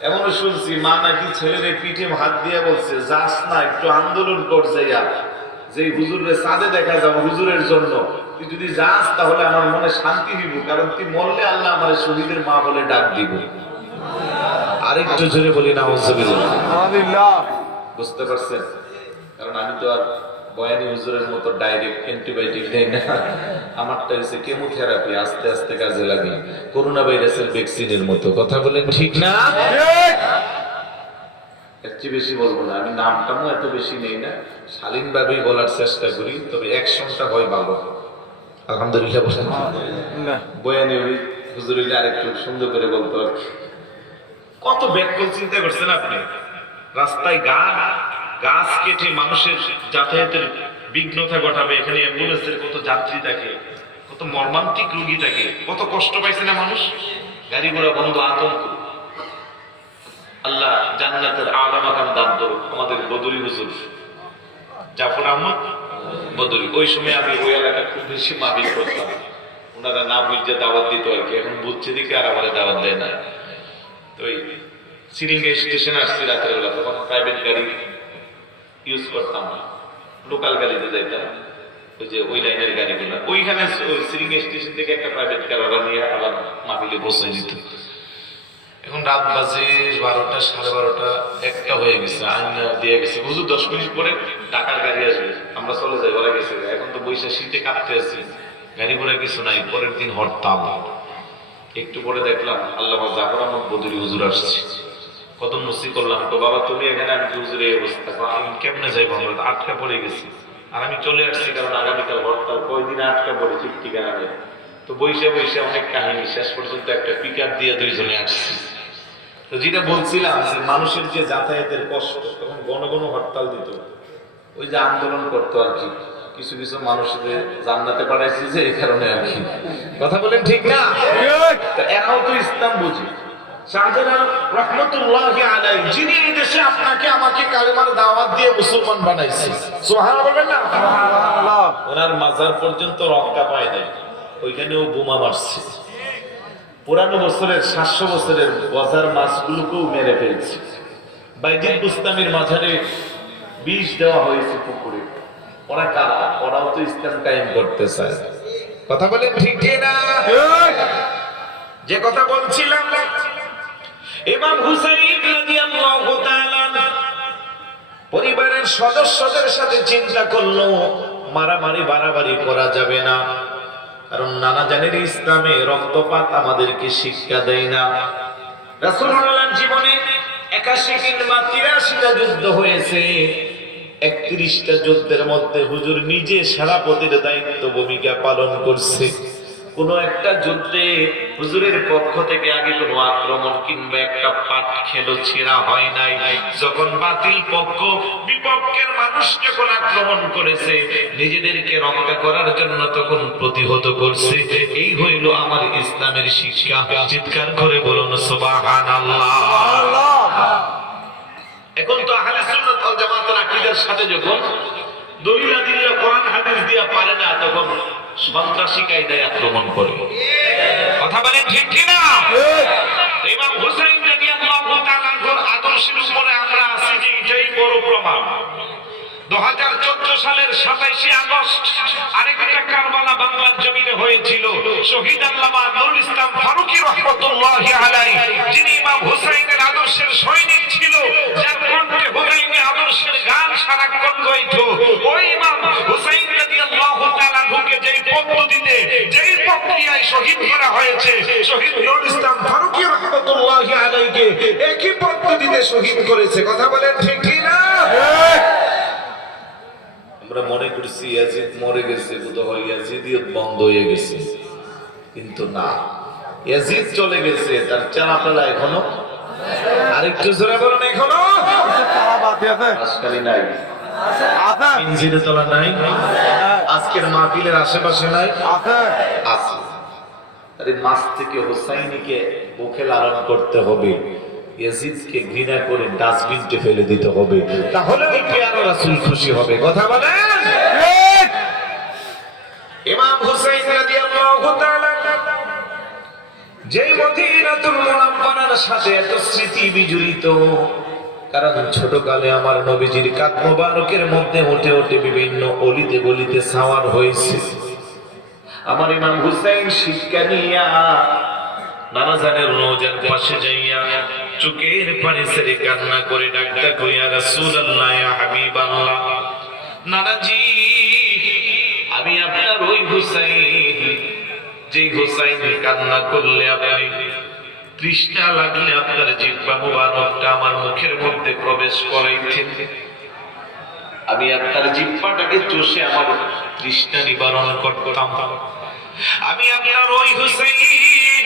এমনও শুনছি মা নাকি ছেলের পিঠে হাত দিয়ে বলছে, যাস না, একটু আন্দোলন কর যাইয়া, যে হুজুরের সাজে দেখা যাবো হুজুরের জন্য, তুই যদি যাস তাহলে আমার মনে শান্তি দিব, কারণ তুই মরলে আল্লাহ আমার শহীদের মা বলে ডাক দিব। আরেকটু জোরে বলি নাউজুবিল্লাহ। সুবহানাল্লাহ। বুঝতে পারছেন? কারণ আমি তো আর বয়ানি হুজুরের মতো ডাইরেক্ট অ্যান্টিবায়োটিক দেই না। আমারটা হচ্ছে কেমোথেরাপি, আস্তে আস্তে কাজে লাগে, করোনা ভাইরাসের ভ্যাকসিনের মতো। কথা বলেন ঠিক না? ঠিক। এর চেয়ে বেশি বলবো না, আমি নামটাও এত বেশি নেই না, শালীন ভাবেই বলার চেষ্টা করি, তবে অ্যাকশনটা হয় ভালো। আলহামদুলিল্লাহ বলেন। না। বয়ানি হুজুর হইলে আরেকটু সুন্দর করে বলতো আর কি। কত ব্যাককল চিন্তা করছেন আপনি? রাস্তায় গাছ কেটে মানুষের যাতায়াতের বিঘ্নতা ঘটাবে, এখানে অ্যাম্বুলেন্সের কত যাত্রী থাকে, কত মর্মান্তিক রোগী থাকে, কত কষ্ট পাইছে না মানুষ, গাড়ি ঘোড়া বন্ধ, আতঙ্ক। আল্লাহ জান্নাতের আলা মাকাম দান করুক আমাদের বদরি হুজুর জাফর আহমদ বদরি। ওই সময় আমি ওই এলাকা খুব বেশি মাহফিল করতাম, ওনারা না বুঝে দাওয়াত দিত আর কি। এখন বুঝছে দিকে আর আমাদের দাওয়াত দেয় না। তো ওই সিরিঙ্গা স্টেশনে আসছি রাতের বেলা, তখন প্রাইভেট গাড়ি ইউজ করতাম না, লোকাল গাড়িতে যাইতাম, ওই যে ওই লাইনের গাড়িগুলো। ওইখানে সিরিঙ্গা স্টেশন থেকে একটা প্রাইভেট কার নিয়ে আবার মাহফিলে বসে দিত। এখন রাত বাজে 12টা, 12:30, 1টা হয়ে গেছে, আইনা দিয়ে গেছে হুজুর 10 মিনিট পরে ঢাকার গাড়ি আসবে, আমরা চলে যাই। ওরা গেছে, এখন তো বৈশাখ শীতে কাঁপতে আছি, গাড়ি ঘোড়া কিছু নাই। পরের দিন হরতাল। একটু পরে দেখলাম আল্লামা জাফর আহমদ বদরি হুজুর আসছে। কত মুসি করলাম, তো বাবা তুমি এখানে, আমি তো হুজুর এই অবস্থা, আমি কেমনে যাইবো, আমরা তো আটকা পড়ে গেছি। আর আমি চলে আসছি কারণ আগামীকাল হরতাল, কয়দিন আটকা পড়েছি ঠিকানা নেই। তো বইসে বইসে অনেক কাহিনী, শেষ পর্যন্ত একটা পিক আপ দিয়ে দুইজনে আসছি। তো যেটা বলছিলাম যে মানুষের যে যাতায়াতের কষ্ট, তখন ঘন ঘন হরতাল দিত, ওই যে আন্দোলন করতো আর কি। কিছু কিছু মানুষদের জান্নাতে পাঠাইছে যে এই কারণে আর কি। কথা বলেন ঠিক না? তো এরাও তো ইসলাম বুঝি। শাহজালাল রহমতুল্লাহি আলাইহি, যিনি এই দেশে আপনাকে আমাকে কালেমার দাওয়াত দিয়ে মুসলমান বানাইছে, সুবহানাল্লাহ বলবেন না? সুবহানাল্লাহ। ওনার মাজার পর্যন্ত রক্ষা পায় নাই, ওইখানেও বোমা মারছে। পুরানো বছরের 700 বছরের বাজার মাছগুলোকেও মেরে ফেলছে। বাইজিদ বুস্তামির মাঝারে বিষ দেওয়া হয়েছে পুকুরে। ওরা কারা? ওরাও তো ইসলাম কায়েম করতে চায়। কথা বলেন ঠিক না? যে কথা বলছিলাম, ইমাম হুসাইন রাদিয়াল্লাহু তাআলা পরিবারের সদস্যদের সাথে চিন্তা করলো মারামারি বাড়াবাড়ি করা যাবে না, কারণ নানা জানের ইসলামে রক্তপাত আমাদেরকে শিক্ষা দেয় না। রাসূলুল্লাহর জীবনে 81 কিংবা 83টা যুদ্ধ হয়েছে। 31টা যুদ্ধের মধ্যে হুজুর নিজে সেনাপতির দায়িত্ব ভূমিকা পালন করছে। কোন একটা যুদ্ধে হুজুরের পক্ষ থেকে আগে কোনো আক্রমণ কিংবা একটা পাট খেলো ছেঁড়া হয় নাই। যখন বাতিল পক্ষ বিপক্ষের মানুষ যখন আক্রমণ করেছে, নিজেদেরকে রক্ষা করার জন্য তখন প্রতিহত করছে। এই হইল আমার ইসলামের শিক্ষা। চিৎকার করে বলুন সুবহানাল্লাহ। এখন তো আহলে সুন্নাত ওয়াল জামাতের আকীদার সাথে যখন দলিল আদিল্লাহ কোরআন হাদিস দিয়া পারে না, তখন সন্ত্রাসী কায়দায় আক্রমণ করে। কথা বলেন ঠিক কি না? ইমাম হুসাইন রাদিয়াল্লাহু তাআলার আদর্শের উপরে আমরা আছি যে এটাই বড় প্রমাণ। 2014 সালের 27 আগস্ট আরেকটা কারবালা বাংলার জমিনে হয়েছিল। শহীদ আল্লামা নুরুল ইসলাম ফারুকী রাহমাতুল্লাহি আলাইহি, যিনি ইমাম হুসাইনের আদর্শের সৈনিক ছিল, যার কণ্ঠে হুসাইনের আদর্শের গান সারাক্ষণ গাইতো, ওই ইমাম হুসাইন রাদিয়াল্লাহু তাআলা কে যেই পদ্ধতিতে, যেই প্রক্রিয়ায় শহীদ করা হয়েছে, শহীদ নুরুল ইসলাম ফারুকী রাহমাতুল্লাহি আলাইহিকে একই পদ্ধতিতে শহীদ করেছে। কথা বলেন ঠিক কি না? আমরা মনে করছি ইয়াজিদ মরে গেছে, বোধহয় ইয়াজিদিয়ত বন্ধ হয়ে গেছে, কিন্তু না, ইয়াজিদ চলে গেছে, তার চালাপালা এখনো। আরেকটু জোরে বলুন, এখনো আজকালি নাই, ইঞ্জিনে তোলা নাই, আজকের মাহফিলের আশেপাশে নাই, আছে। আরে মাছ থেকে হুসাইনিকে বুকে লালন করতে হবে, ইয়াজিদকে ঘৃণা করে ডাস্টবিনে ফেলে দিতে হবে, তাহলে ওই প্যারা রাসূল খুশি হবে। কথা বলেন। ইমাম হুসাইন রাদিয়াল্লাহু তাআলা যেই মদিনাতুল মুনাওয়ারার সাথে এত স্মৃতি বিজড়িত, কারণ ছোটকালে আমার নবীজির কাঁধ মোবারকের মধ্যে উঠে উঠে বিভিন্ন অলিতে গলিতে সাওয়ার হয়েছে। আমার ইমাম হুসাইন শিক্ষা নিয়া নানা জানের রোজার পাশে যাইয়া চোখের পানি ছেড়ে কান্না করে ডাকতে কইয়া রাসূলুল্লাহ ইয়া হাবিবাল্লাহ, নানাজি আমি আপনার ওই হুসাইন, যেই হুসাইন কান্না করলে আপনি তৃষ্ণা লাগলে আপনার জিহ্বা মুবারকটা আমার মুখের মধ্যে প্রবেশ করাইতেন, আমি আপনার জিহ্বাটাকে চষে আমার তৃষ্ণা নিবারণ করতাম। আমি আপনার ওই হুসাইন,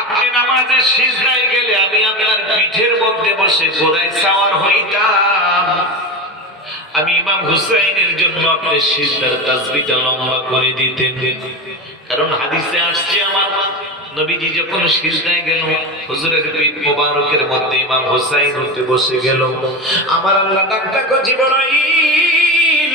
আপনি নামাজে সিজদায় গেলে আমি আপনার পিঠের মধ্যে বসে ঘোড়ায় সাওয়ার হইতাম। আমি ইমাম হুসাইনের জন্য আপনি সিজদার তাসবিহটা লম্বা করে দিতেন, কারণ হাদিসে আসছে আমার নবীজি যখন সিজদায় গেল, হুজুরের পিঠ মোবারকের মধ্যে ইমাম হুসাইন উঠে বসে গেল। আমার আল্লাহ ডাক ডাকো, জিবরাইল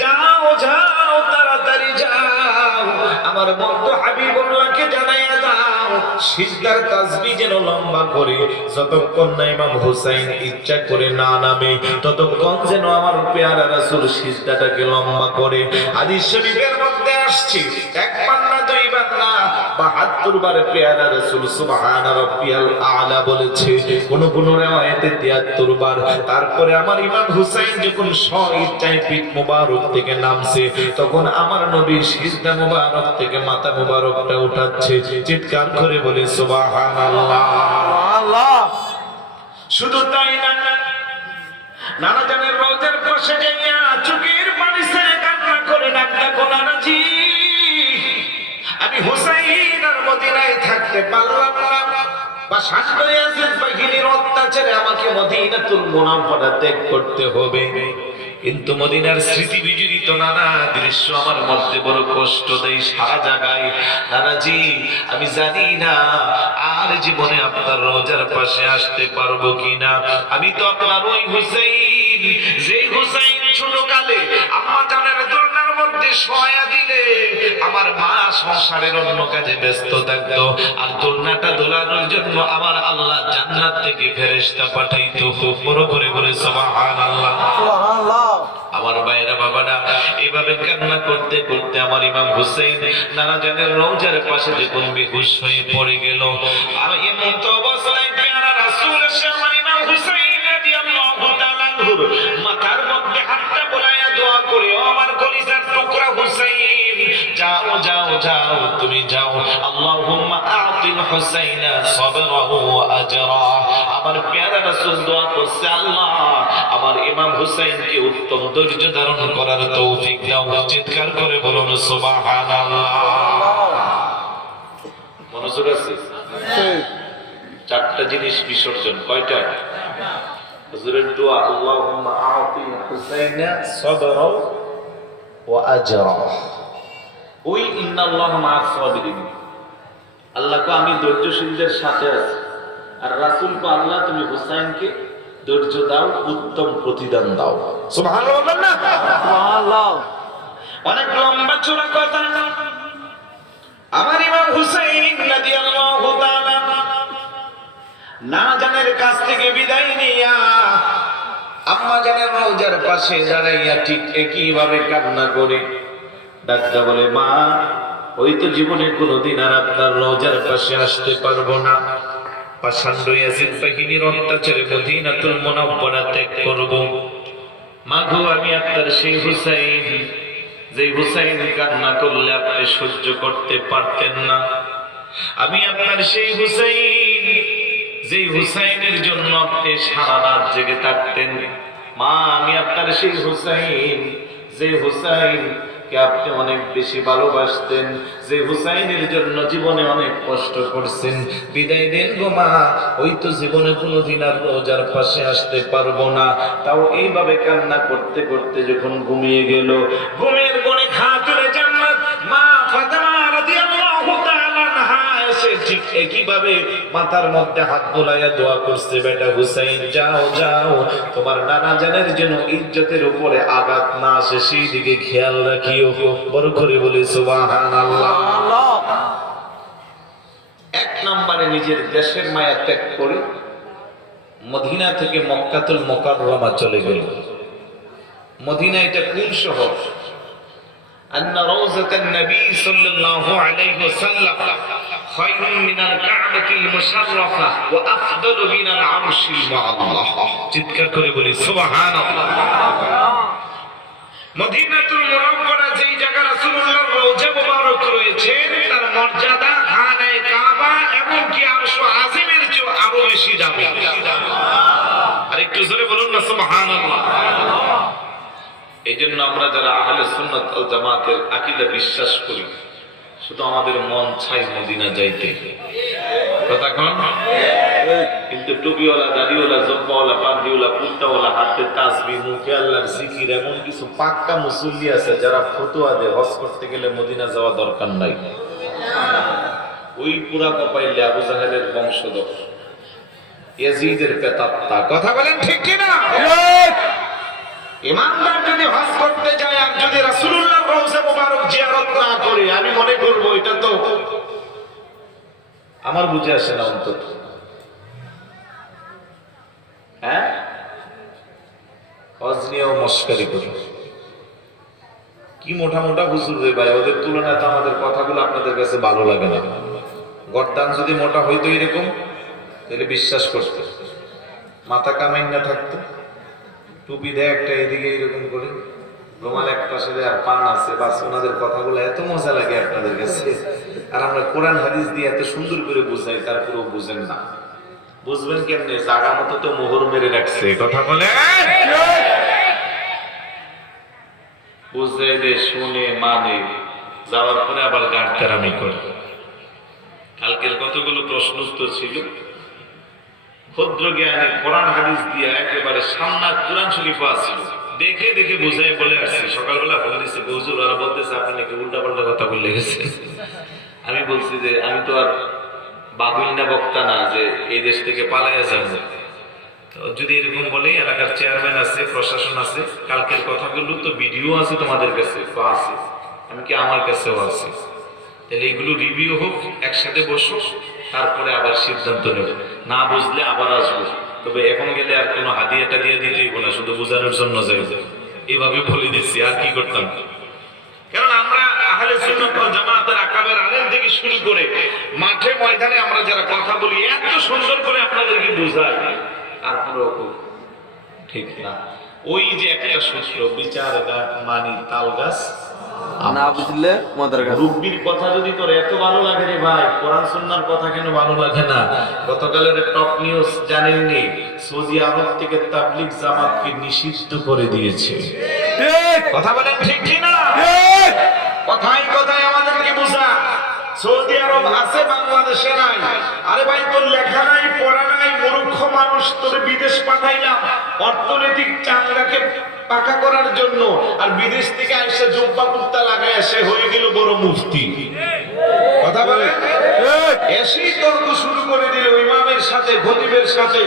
যাও যাও তাড়াতাড়ি যাও, আমার বন্ধু হাবিবুল্লাহকে জানাইয়া দাও সিজদার তাসবিহ যেন লম্বা করে, যতক্ষণ না ইমাম হুসাইন ইচ্ছা করে না নামে ততক্ষণ যেন আমার পেয়ারা রাসূল সিজদাটাকে লম্বা করে। হাদিস শরীফের মধ্যে আসছে একবার না দুইবার না ৭২ বার পেয়ারা রাসূল সুবহান রাব্বিয়াল আলা বলেছে, কোন কোন riwayate ৭৩ বার। তারপরে আমার ইমাম হুসাইন যখন স্ব-ইচ্ছায় পিঠ মোবারক থেকে নামছে, তখন আমার নবী সিজদা মোবারক থেকে মাথা মোবারকটা উঠাচ্ছে। চিৎকার করে বলে সুবহানাল্লাহ। শুধু তাই না, নানা জানের রোজার পাশে যাইয়া চোখের পানি ছেড়ে কান্না করে ডাকো নানাজি, আমি হুসাইন আর মদিনায় থাকতে পারলাম না, বা শাসন ইয়াজিদ বাহিনীর অত্যাচারে আমাকে মদিনাতুল মুনাওয়ারা ত্যাগ করতে হবে। কিন্তু মদিনার স্মৃতি বিজড়িত নানা দৃশ্য আমার মধ্যে বড় কষ্ট দেয় সারা জায়গায়। নানাজি, আমি জানি না আর জীবনে আপনার রোজার পাশে আসতে পারবো কিনা। আমি তো আপনার ওই হুসাইন, যে হুসাইন ছোটকালে আম্মা জানের দোলনার মধ্যে শোয়া দিলে আমার মা সংসারের অন্য কাজে ব্যস্ত থাকতো, আর দোলনাটা দোলানোর জন্য আমার আল্লাহ জান্নাত থেকে ফেরেশতা পাঠাইতো। খুব বড় করে বলে সুবহানাল্লাহ। সুবহানাল্লাহ। আমার ভাইরা বাবারা, এভাবে কান্না করতে করতে আমার ইমাম হুসাইন নানা জানের রওজার পাশে যখন বেহুশ হয়ে পড়ে গেল, আর এমন তো অবস্থায় পেয়ারা রাসূল এসে আমার ইমাম হুসাইন রাদিয়াল্লাহু তাআলা আনহুর মাথার মধ্যে হাতটা বোলায়া দোয়া করে, ও আমার কলিজার টুকরা হুসাইন, যাও যাও যাও, তুমি যাও, আল্লাহুম্মা আতিল হুসাইনা সাবরাহু ওয়া আজরা। আমার পেয়ারা রাসূল দোয়া করছে, আল্লাহ আমার ইমাম হুসাইনকে উত্তম ধৈর্য ধারণ করার তৌফিক দাও। চিৎকার করে বলুন সুবহানাল্লাহ। মনোযোগ আছে? চারটা জিনিস বিসর্জন। কয়টা? হুজুরের দোয়া, আল্লাহুম্মা আতিল হুসাইনা সাবরাহু ওয়া আজরা। ওই ইন্নাল্লাহা মা'আস সাবিরিন, আল্লাহ কো আমি ধৈর্যশীলদের সাথে আছি, আর রাসূল কো আল্লাহ তুমি হুসাইনকে ধৈর্য দাও, উত্তম প্রতিদান দাও। সুবহানাল্লাহ বলেন না? সুবহানাল্লাহ। অনেক লম্বা চূড়া কথা। আমার ইমাম হুসাইন রাদিয়াল্লাহু তাআলা নানা জানের কাছ থেকে বিদায় নিয়া আম্মা জানের রওজার পাশে দাঁড়াইয়া ঠিক একই ভাবে কান্না করে ডাকতে বলে, মা, ওই তো জীবনে কোনোদিন আর আপনার রওজার পাশে আসতে পারবো না, পাষাণ্ড ইয়াজিদ বাহিনীর অত্যাচারে মদিনাতুল মুনাওয়ারা ত্যাগ করব। মা গো, আমি আপনার সেই হুসাইন, যে হুসাইন কান্না করলে আপনি সহ্য করতে পারতেন না। আমি আপনার সেই হুসাইন, যে হুসাইনের জন্য আপনি সারা রাত জেগে থাকতেন। মা, আমি আপনার সেই হুসাইন, যে হুসাইন কে আপনি অনেক বেশি ভালোবাসতেন, যে হুসাইনের জন্য জীবনে অনেক কষ্ট করছেন। বিদায় দেন গো মা, ওই তো জীবনে কোনোদিন আর রোজার পাশে আসতে পারবো না। তাও এইভাবে কান্না করতে করতে যখন ঘুমিয়ে গেল, ঘুমের কোণে খা তুলে জান্নাত মা ফাতেমা রাদিয়াল্লাহু তাআলা আনহা এসে ঠিক একইভাবে মাথার মধ্যে হাত বোলাইয়া দোয়া করছে, বেটা হুসাইন, যাও যাও, তোমার নানা জানের জন্য ইজ্জতের উপরে আঘাত না আসে সেই দিকে খেয়াল রাখিও। বড় করে বলি সুবহানাল্লাহ। এক নম্বরে নিজের দেশের মায়া ত্যাগ করে মদিনা থেকে মক্কাতুল মুকাররমা চলে গেল। মদিনা এটা কোন শহর? أن روضة النبي صلى الله عليه وسلم خير من الكعبة المشرفة وأفضل من العرش المعلّق। চিৎকার করে বলি সুবহানাল্লাহ। মদিনাতুল মুনাওয়ারা যেই জায়গা রাসূলুল্লাহর রওজা মুবারক রয়েছে, তার মর্যাদা খানে কাবা এমনকি আরশ আজিমের চেয়ে আরো বেশি দামি। আর একটু জোরে বলুন না সুবহানাল্লাহ। এই জন্য আমরা যারা আহলে সুন্নাত ওয়াল জামাতের আকীদা বিশ্বাস করি, শুধু আমাদের মন চাই মদিনা যাইতে। কথা কোন? কিন্তু টুপিওয়ালা, দাড়িওয়ালা, জব্বাওয়ালা, পাগড়িওয়ালা, কুর্তাওয়ালা, হাতে তাসবিহ, মুখে আল্লাহর জিকির, এমন কিছু পাক্কা মুসল্লি আছে যারা ফতোয়া দেয় হজ করতে গেলে মদিনা যাওয়া দরকার নাই। ওই পুরা কপাইলে আবু জাহেলের বংশধর, ইয়াজিদের পেতাত্তা। কথা বলেন ঠিক কিনা? ইমানদার যদি হজ করতে যায় আর যদি রাসূলুল্লাহর রওজা মুবারক জিয়ারত না করে, আমি মনে করব এটা তো আমার বুঝে আসে না অন্তত। হ্যাঁ, হজ নিয়েও মস্কারি করে কি মোটা মোটা হুজুর রে ভাই, ওদের তুলনায় তো আমাদের কথাগুলো আপনাদের কাছে ভালো লাগে না। গর্দান যদি মোটা হইতো এরকম, তাহলে বিশ্বাস করতে, মাথা কামাই না থাকতো, টুপি দেয় একটা এদিকে এরকম করে, রুমাল এক পাশে দেয়, আর পান আছে, বাস। ওনাদের কথাগুলো এত মজা লাগে আপনাদের কাছে, আর আমরা কোরআন হাদিস দিয়ে এত সুন্দর করে বুঝাই, তারপরেও বুঝেন না। বুঝবেন কেমনে? জাগা মতো তো মোহর মেরে রাখছে, কথা বলে বুঝাইলে শুনে মানে যাওয়ার পরে আবার গাড়তারামি করে। কালকের কতগুলো প্রশ্ন উত্তর ছিল, ক্ষুদ্র জ্ঞানে কোরআন হাদিস দিয়ে একেবারে সামনা কোরআন শরীফ আছিল, দেখে দেখে বুঝাই বলে আসছি। সকালবেলা ফোন দিচ্ছে, হুজুর ওরা বলতেছে আপনি নাকি উল্টা পাল্টা কথা বলে গেছেন। আমি বলছি যে আমি তো আর বাবুইনা বক্তা না যে এই দেশ থেকে পালাইয়া যাবো। তো যদি এরকম বলে, এলাকার চেয়ারম্যান আছে, প্রশাসন আছে, কালকের কথাগুলো তো ভিডিও আছে তোমাদের কাছে তো আছে, আমি কি আমার কাছেও আছে, তাহলে এগুলো রিভিউ হোক, একসাথে বসো, তারপরে আবার সিদ্ধান্ত নেব। না বুঝলে আবার আসবো, তবে এখন গেলে আর কোনো হাদিয়া টাদিয়া দিতেই না, শুধু বোঝানোর জন্য যাই, এইভাবে বলে দিচ্ছি। আর কি করতাম, কারণ আমরা আহলে সুন্নাত ওয়াল জামাতের আকাবের আলেম থেকে শুরু করে মাঠে ময়দানে আমরা যারা কথা বলি এত সুন্দর করে আপনাদেরকে বোঝাই, তারপরেও ঠিক না। ওই যে একটা সূত্র, বিচার মানি তাল গাছ না বুঝলে মদের গাছ। রুব্বির কথা যদি তোর এত ভালো লাগে রে ভাই, কোরআন সুন্নাহর কথা কেন ভালো লাগে না? গতকালের টপ নিউজ জানেননি, সৌদি আরব থেকে তাবলিগ জামাতকে নিষিদ্ধ করে দিয়েছে। ঠিক কথা বলেন ঠিক কি না? ঠিক কথায় কথায় আমাদেরকে বোঝা, সৌদি আরব আছে, বাংলাদেশে নাই। আরে ভাই তোর লেখা নাই, পড়া নাই, মূর্খ মানুষ, তোর বিদেশ পাঠাইলাম অর্থনৈতিক চাঙ্গাকে পাকা করার জন্য, আর বিদেশ থেকে এসে জুব্বা কুর্তা লাগায় সে হয়ে গেল বড় মুফতি। কথা বলে এসেই তর্ক শুরু করে দিল ইমামের সাথে, খতিবের সাথে,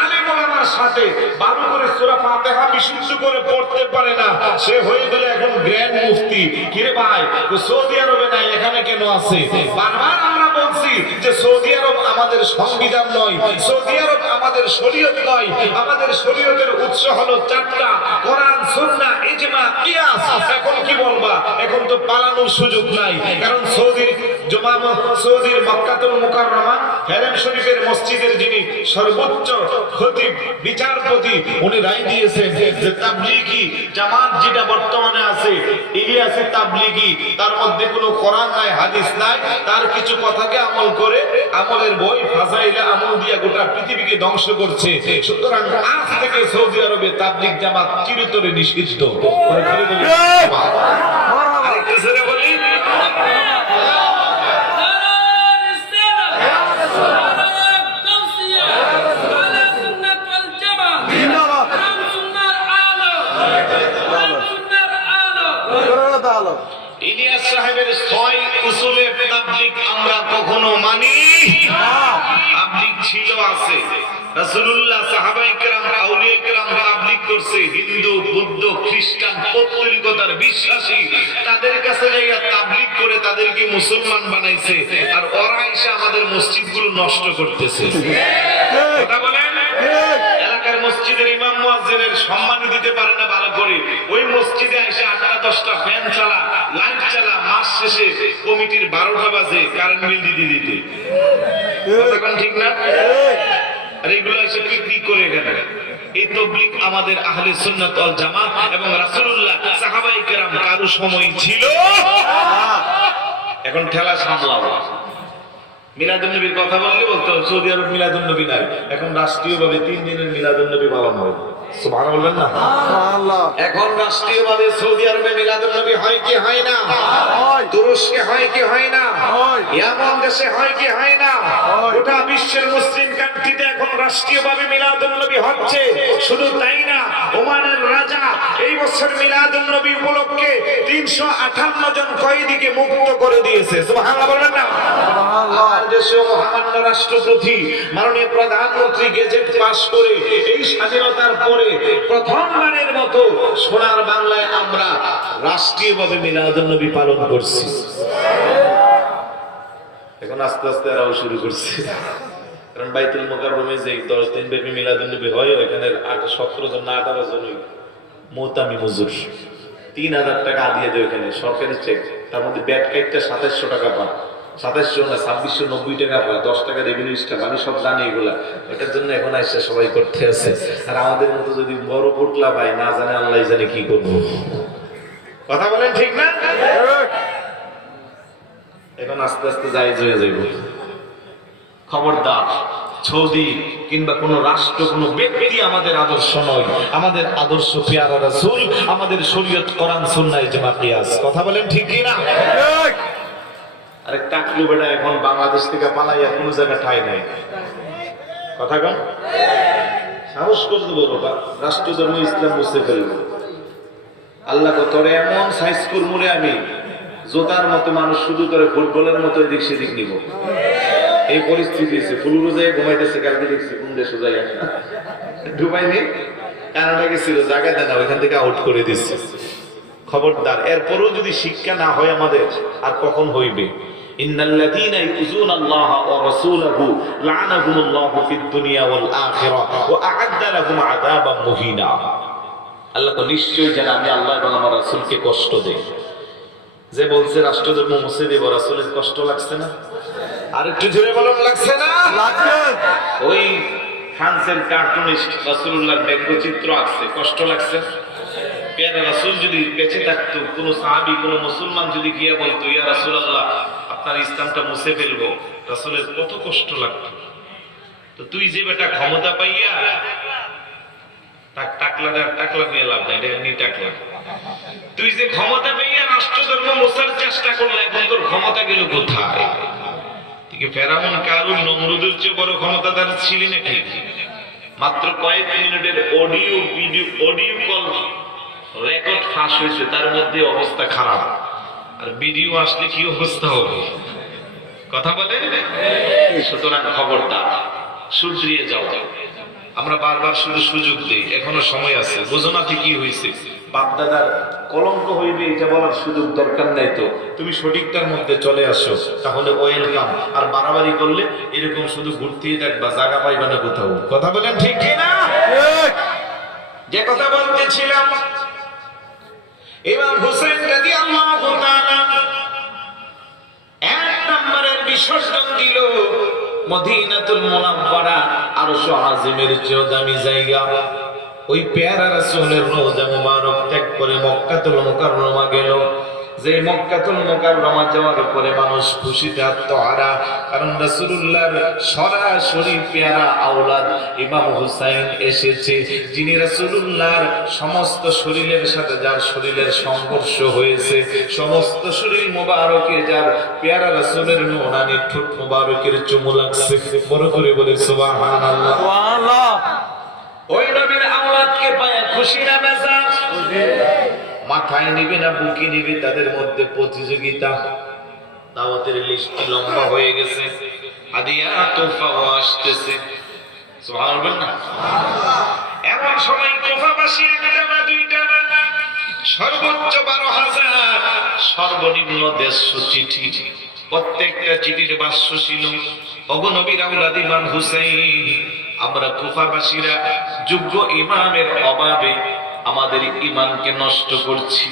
আলেম ওলামার সাথে। ভালো করে সূরা ফাতিহা বিশুদ্ধ করে পড়তে পারে না, সে হয়ে গেল এখন গ্র্যান্ড মুফতি। কিরে ভাই, তো সৌদি আরবে নাই, এখানে কেন আছে? বারবার আমরা বলছি যে সৌদি আরব আমাদের সংবিধান নয়, সৌদি আরব আমাদের শরীয়ত নয়। আমাদের শরীয়তের উৎস হলো চারটা, কোরআন, সুন্নাহ, ইজমা, কিয়াস। এখন কি বলবা? এখন তো পালানোর সুযোগ নাই, কারণ সৌদির মক্কাতুল মুকাররমা হেরেম শরীফের মসজিদের যিনি সর্বোচ্চ খতিব, বিচারপতি, উনি রায় দিয়েছেন যে তাবলিগি জামাত যেটা বর্তমানে আছে, ইলিয়াসি তাবলিগি, তার মধ্যে কোনো কোরআন নাই, হাদিস নাই, তার কিছু কথাকে আমল করে আমলের বই ফাজাইলে আমল দিয়া গোটা পৃথিবীকে ধ্বংস করছে। সুতরাং আজ থেকে সৌদি আরবে তাবলিগ জামাত চিরতরে নিষিদ্ধ। আরেকটু জোরে বলি, ইলিয়াস সাহেবের 6 উসুলে তাবলিগ আমরা কখনো মানি। তাবলিগ ছিল, আছে। রাসূলুল্লাহ, সাহাবায়ে কেরাম, আউলিয়া কেরাম তাবলিগ করছে। হিন্দু, বৌদ্ধ, খ্রিস্টান, পৌত্তলিকতার বিশ্বাসী তাদের কাছে যাইয়া তাবলিগ করে তাদেরকে মুসলমান বানাইছে, আর ওরা এসে আমাদের মসজিদগুলো নষ্ট করতেছে। কথা বলেন, এলাকার মসজিদের ইমাম মুয়াজ্জিনের সম্মান দিতে পারে না ভালো করে, ওই মসজিদে এসে 8-10টা ফ্যান চালা, লাইট চালা, মাস শেষে কমিটির 12টা বাজে কারেন্ট বিল দিতে দিতে। কথা ঠিক না? আর এগুলো এসে পিকনিক করে এখানে। এই তাবলীগ আমাদের আহলে সুন্নাত ওয়াল জামাত এবং রাসূলুল্লাহ, সাহাবায়ে কেরাম কারো সময় ছিল। এখন ঠেলা সামলাও। মিলাদুন নবীর কথা বললে বলতো সৌদি আরব মিলাদুন নবী নাই, এখন রাষ্ট্রীয়ভাবে 3 দিনের মিলাদুন নবী পালন হয়। সুবহানাল্লাহ বলবেন না? সুবহানাল্লাহ। এখন রাষ্ট্রীয়ভাবে সৌদি আরবে মিলাদুন নবী হয় কি হয় না? তুরস্কে হয় কি হয় না? ইয়ামান দেশে হয় কি হয় না? গোটা বিশ্বের মুসলিম কান্ট্রিতে এখন রাষ্ট্রীয়ভাবে মিলাদুন নবী হচ্ছে। শুধু তাই না, ওমানের রাজা এই বছর মিলাদুন নবী উপলক্ষে 358 জন কয়েদিকে মুক্ত করে দিয়েছে। সুবহানাল্লাহ বলবেন না? আমার দেশেও মহামান্য রাষ্ট্রপতি মাননীয় প্রধানমন্ত্রী গেজেট পাস করে এই স্বাধীনতার পরে প্রথমবারের মতো সোনার বাংলায় আমরা রাষ্ট্রীয়ভাবে মিলাদুন নবী পালন করছি। এখন আস্তে আস্তে এরাও শুরু করছে, কারণ বাইতুল মুকাররমে যে 10 দিন ব্যাপী মিলাদুন নবী হয়, এখানে 17 জন না 18 জনই মোতামি মজুর 3000 টাকা দিয়ে দেয় এখানে সরকারি চেক, তার মধ্যে ব্যাট কাইটটা 2700 টাকা পায়, 2700 না 2690 টাকা পায়, 10 টাকা রেভিনিউ স্ট্যাম্প। আমি সব জানি এগুলা, এটার জন্য এখন আইসা সবাই করতে আছে। আর আমাদের মতো যদি বড় পোটলা পাই, না জানে আল্লাহ জানে কি করবো। কথা বলেন ঠিক না? এখন আস্তে আস্তে জায়েজ হয়ে যাইব। খবরদার, সৌদি কিংবা কোনো রাষ্ট্র, কোনো ব্যক্তি আমাদের আদর্শ নয়। আমাদের আদর্শ পেয়ারা রাসূল, আমাদের শরীয়ত কোরআন সুন্নাহ ইজমা কিয়াস। কথা বলেন ঠিক কি না? ঠিক। আরে টাকলু বেটা এখন বাংলাদেশ থেকে পালাইয়া কোনো জায়গায় ঠাই নাই। কথা কন, সাহস করতে বলো বা রাষ্ট্র ধর্ম ইসলাম বুঝতে ফেলবো। আল্লাহ তোরে এমন সাইজ করমুরে আমি জোতার মতো মানুষ শুধু করে ফুটবলের মতো এদিক সেদিক নিব। এই পরিস্থিতি হয়েছে। ফুলুরো যায় ঘুমাইতেছে, কালকে দেখছি কোন দেশে যাই ডুবাই নেই, কানাডা গেছিল, জায়গা দেয় না, ওইখান থেকে আউট করে দিচ্ছে। খবরদার, এরপরও যদি শিক্ষা না হয় আমাদের, আর কখন হইবে? ইন্নাল্লাযীনা ইউযুনা আল্লাহ ওয়া রাসূলাহু লা'নাহুমুল্লাহু ফিদ দুনিয়া ওয়াল আখিরাহ ওয়া আ'আদ্দা লাহুম আযাবাম মুহিনা। আল্লাহ তো নিশ্চয়ই জানে আমি আল্লাহ এবং আমার রাসূলকে কষ্ট দেই। যে বলছে রাষ্ট্রধর্ম মুছে দেব, রাসূলের কষ্ট লাগছে না? আর একটু জোরে বলুন, লাগছে না? লাগছে। ওই ফ্রান্সের কার্টুনিস্ট রাসূলুল্লাহর ব্যঙ্গচিত্র আছে, কষ্ট লাগছে? পেয়ারা রাসূল যদি বেঁচে থাকতো, কোন সাহাবী, কোন মুসলমান যদি গিয়া বলতো ইয়া রাসূলুল্লাহ আপনার ইসলামটা মুছে ফেলবো, রাসূলের কত কষ্ট লাগতো। তো তুই যে বেটা ক্ষমতা পাইয়া টাকলা নিয়ে লাভ নাই, এটা এমনি টাকলা। তুই যে ক্ষমতা পাইয়া রাষ্ট্রধর্ম মোছার চেষ্টা করলে, এখন তোর ক্ষমতা গেল কোথায়? ফেরাউন, কারুন, নমরুদের চেয়ে বড় ক্ষমতাদার ছিলি নাকি? মাত্র কয়েক মিনিটের অডিও কল রেকর্ড ফাঁস হয়েছে, তার মধ্যে অবস্থা খারাপ। আর ভিডিও আসলে কি অবস্থা হবে? কথা বলে। সুতরাং খবরদার, শুধরিয়ে যাও। আমরা বারবার শুধু সুযোগ দিই, এখনো সময় আছে। বুঝো না কি হয়েছে, বাপদাদার কলঙ্ক হইবে এটা বলার সুযোগ দরকার নাই। তো তুমি সঠিকটার মধ্যে চলে আসো, তাহলে ওয়েলকাম। আর বাড়াবাড়ি করলে এরকম শুধু ঘুরতেই দেখবা, জায়গা পাইবা না কোথাও। কথা বলেন ঠিক কিনা? ঠিক। যে কথা বলতেছিলাম, ইমাম হুসাইন রাদিয়াল্লাহু তাআলা এক নম্বরের বিসর্জন দিল মদিনাতুল মুনাওয়ারা, আরশ আজিমের চেয়ে দামি জায়গা। ওই পেয়ারা রাসূলের রওজা মুবারক ত্যাগ করে মক্কাতুল মুকাররমা গেল। যে মক্কাতুল মুকাররমা যাওয়ার পরে মানুষ খুশিতে আত্মহারা, কারণ রাসূলুল্লাহর সরাসরি পেয়ারা আওলাদ ইমাম হুসাইন এসেছে, যিনি রাসূলুল্লাহর সমস্ত শরীরের সাথে যার শরীরের সংঘর্ষ হয়েছে, সমস্ত শরীর মোবারকে যার পেয়ারা রাসূলের নুরানি ঠোঁট মোবারকের চুমু লাগছে। বড় করে বলে সুবহানাল্লাহ। সুবহানাল্লাহ। ওই নবীর আওলাদকে পায় খুশি না বেজার? মাথায় নিবে না বুকে নিবে, তাদের মধ্যে প্রতিযোগিতা। দাওয়াতের লিস্ট লম্বা হয়ে গেছে, হাদিয়া তোফাও আসতেছে। সুবহানাল্লাহ। এমন সময় তোফাবাসী একটা না দুইটা না, সর্বোচ্চ 12,000, সর্বনিম্ন 150 চিঠি। প্রত্যেকটা চিঠির ভাষ্য ছিল, ওগো নবীর আওলাদ ইমাম হুসাইন, আমরা কুফাবাসীরা যোগ্য ইমামের অভাবে আমাদের ঈমানকে নষ্ট করছি।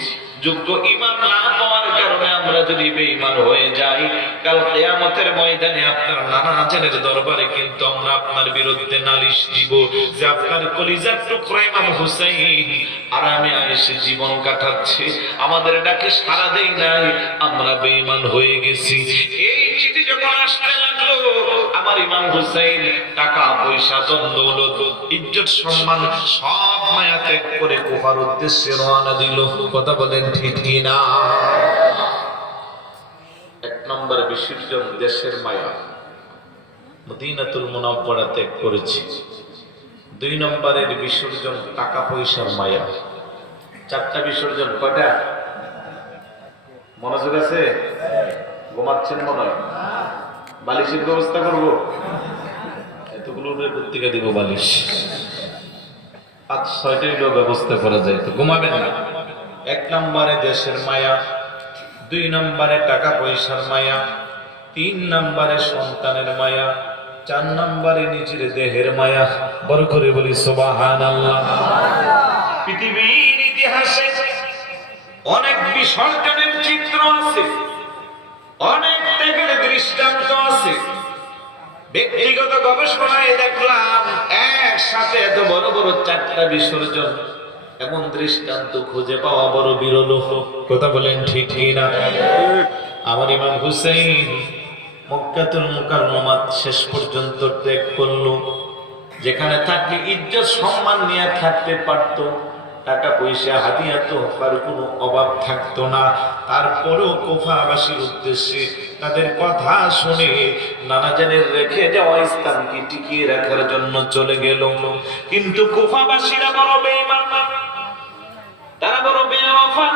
যোগ্য ইমাম না পাওয়ার কারণে আমরা যদি বেঈমান হয়ে যাই, কাল কিয়ামতের ময়দানে আপনার নানা জানের দরবারে কিন্তু আমরা আপনার বিরুদ্ধে নালিশ দিব যে আপনার কলিজার টুকরা ইমাম হুসাইন আরামে আয়েশে জীবন কাটাচ্ছে, আমাদের ডাকে সাড়া দেই নাই, আমরা বেঈমান হয়ে গেছি। এই চিঠি যখন আসতে লাগলো, আমার ইমাম হুসাইন টাকা পয়সা দৌলত ইজ্জত সম্মান সব মায়া ত্যাগ করে কুফার উদ্দেশ্যে রওনা দিল। কথা বলেন ঠিক কিনা? এক নম্বর বিসর্জন দেশের মায়া, মদিনাতুল মুনাওয়ারা ত্যাগ করেছি। 2 নম্বরের বিসর্জন টাকা পয়সার মায়া। 4টা বিসর্জন। কয়টা? মনোযোগ আছে? ঘুমাচ্ছেন মনে হয়? বালিশের ব্যবস্থা করবো? এতগুলো পত্রিকা দিব বালিশ, 5-6টা ব্যবস্থা করা যায়, তো ঘুমাবেন না। 1 নম্বরে দেশের মায়া, 2 নম্বরে টাকা পয়সার মায়া, 3 নম্বরে সন্তানের মায়া, 4 নম্বরে নিজের দেহের মায়া। বড় করে বলি সুবহানাল্লাহ। পৃথিবীর ইতিহাসে অনেক বিসর্জনের চিত্র আছে, অনেক ত্যাগের দৃষ্টান্ত আছে। ব্যক্তিগত গবেষণায় দেখলাম একসাথে এত বড় বড় 4টা বিসর্জন, এমন দৃষ্টান্ত খুঁজে পাওয়া বড় বিরল। কথা বলেন ঠিক কিনা? আমার ইমাম হুসাইন মক্কাতুল মুকাররমা শেষ পর্যন্ত ত্যাগ করলো। যেখানে থাকলে ইজ্জত সম্মান নিয়ে থাকতে পারতো, টাকা পয়সা হাদিয়া তোফার কোনো অভাব থাকতো না। তারপরেও কুফাবাসীর উদ্দেশ্যে তাদের কথা শুনে নানা জানের রেখে যাওয়া ইসলামকে টিকিয়ে রাখার জন্য চলে গেল। কিন্তু কুফাবাসীরা বড় বেঈমান, তারা বড় বেওয়াফা।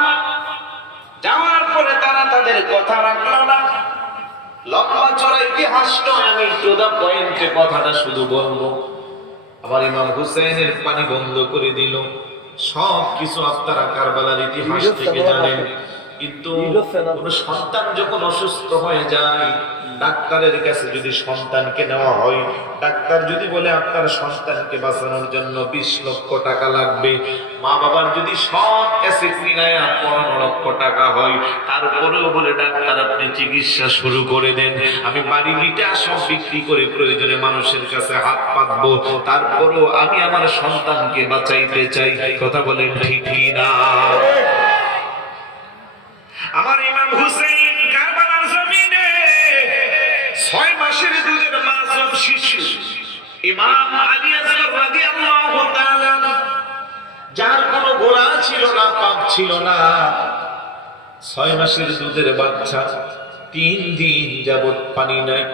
যাওয়ার পরে তারা তাদের কথা রাখলো না। লম্বা চড়া ইতিহাস নয়, আমি টু দা পয়েন্টে কথাটা শুধু বলবো। আমার ইমাম হুসাইনের পানি বন্ধ করে দিল। সব কিছু আপনারা কারবালার ইতিহাস থেকে জানেন। কিন্তু কোন সন্তান যখন অসুস্থ হয়ে যায়, ডাক্তারের কাছে যদি সন্তানকে নেওয়া হয়, ডাক্তার যদি বলে আপনার সন্তানকে বাঁচানোর জন্য 20 লক্ষ টাকা লাগবে, মা বাবার যদি সব অ্যাসেট মিলায় 15 লক্ষ টাকা হয়, তারপরেও বলে ডাক্তার আপনি চিকিৎসা শুরু করে দেন, আমি বাড়ি ভিটা সব বিক্রি করে প্রয়োজনে মানুষের কাছে হাত পাতবো, তারপরেও আমি আমার সন্তানকে বাঁচাইতে চাই। কথা বলেন ঠিক কি না? আমার ইমাম হুসাইন কারবালার জমিনে 6 মাসের দুধের মাসুম শিশু ইমাম আলী আসগর রাদিয়াল্লাহু তাআলা, যার কোনো গোনা ছিল না, পাপ ছিল না, 6 মাসের দুধের বাচ্চা, 3 দিন যাবত পানি নাই।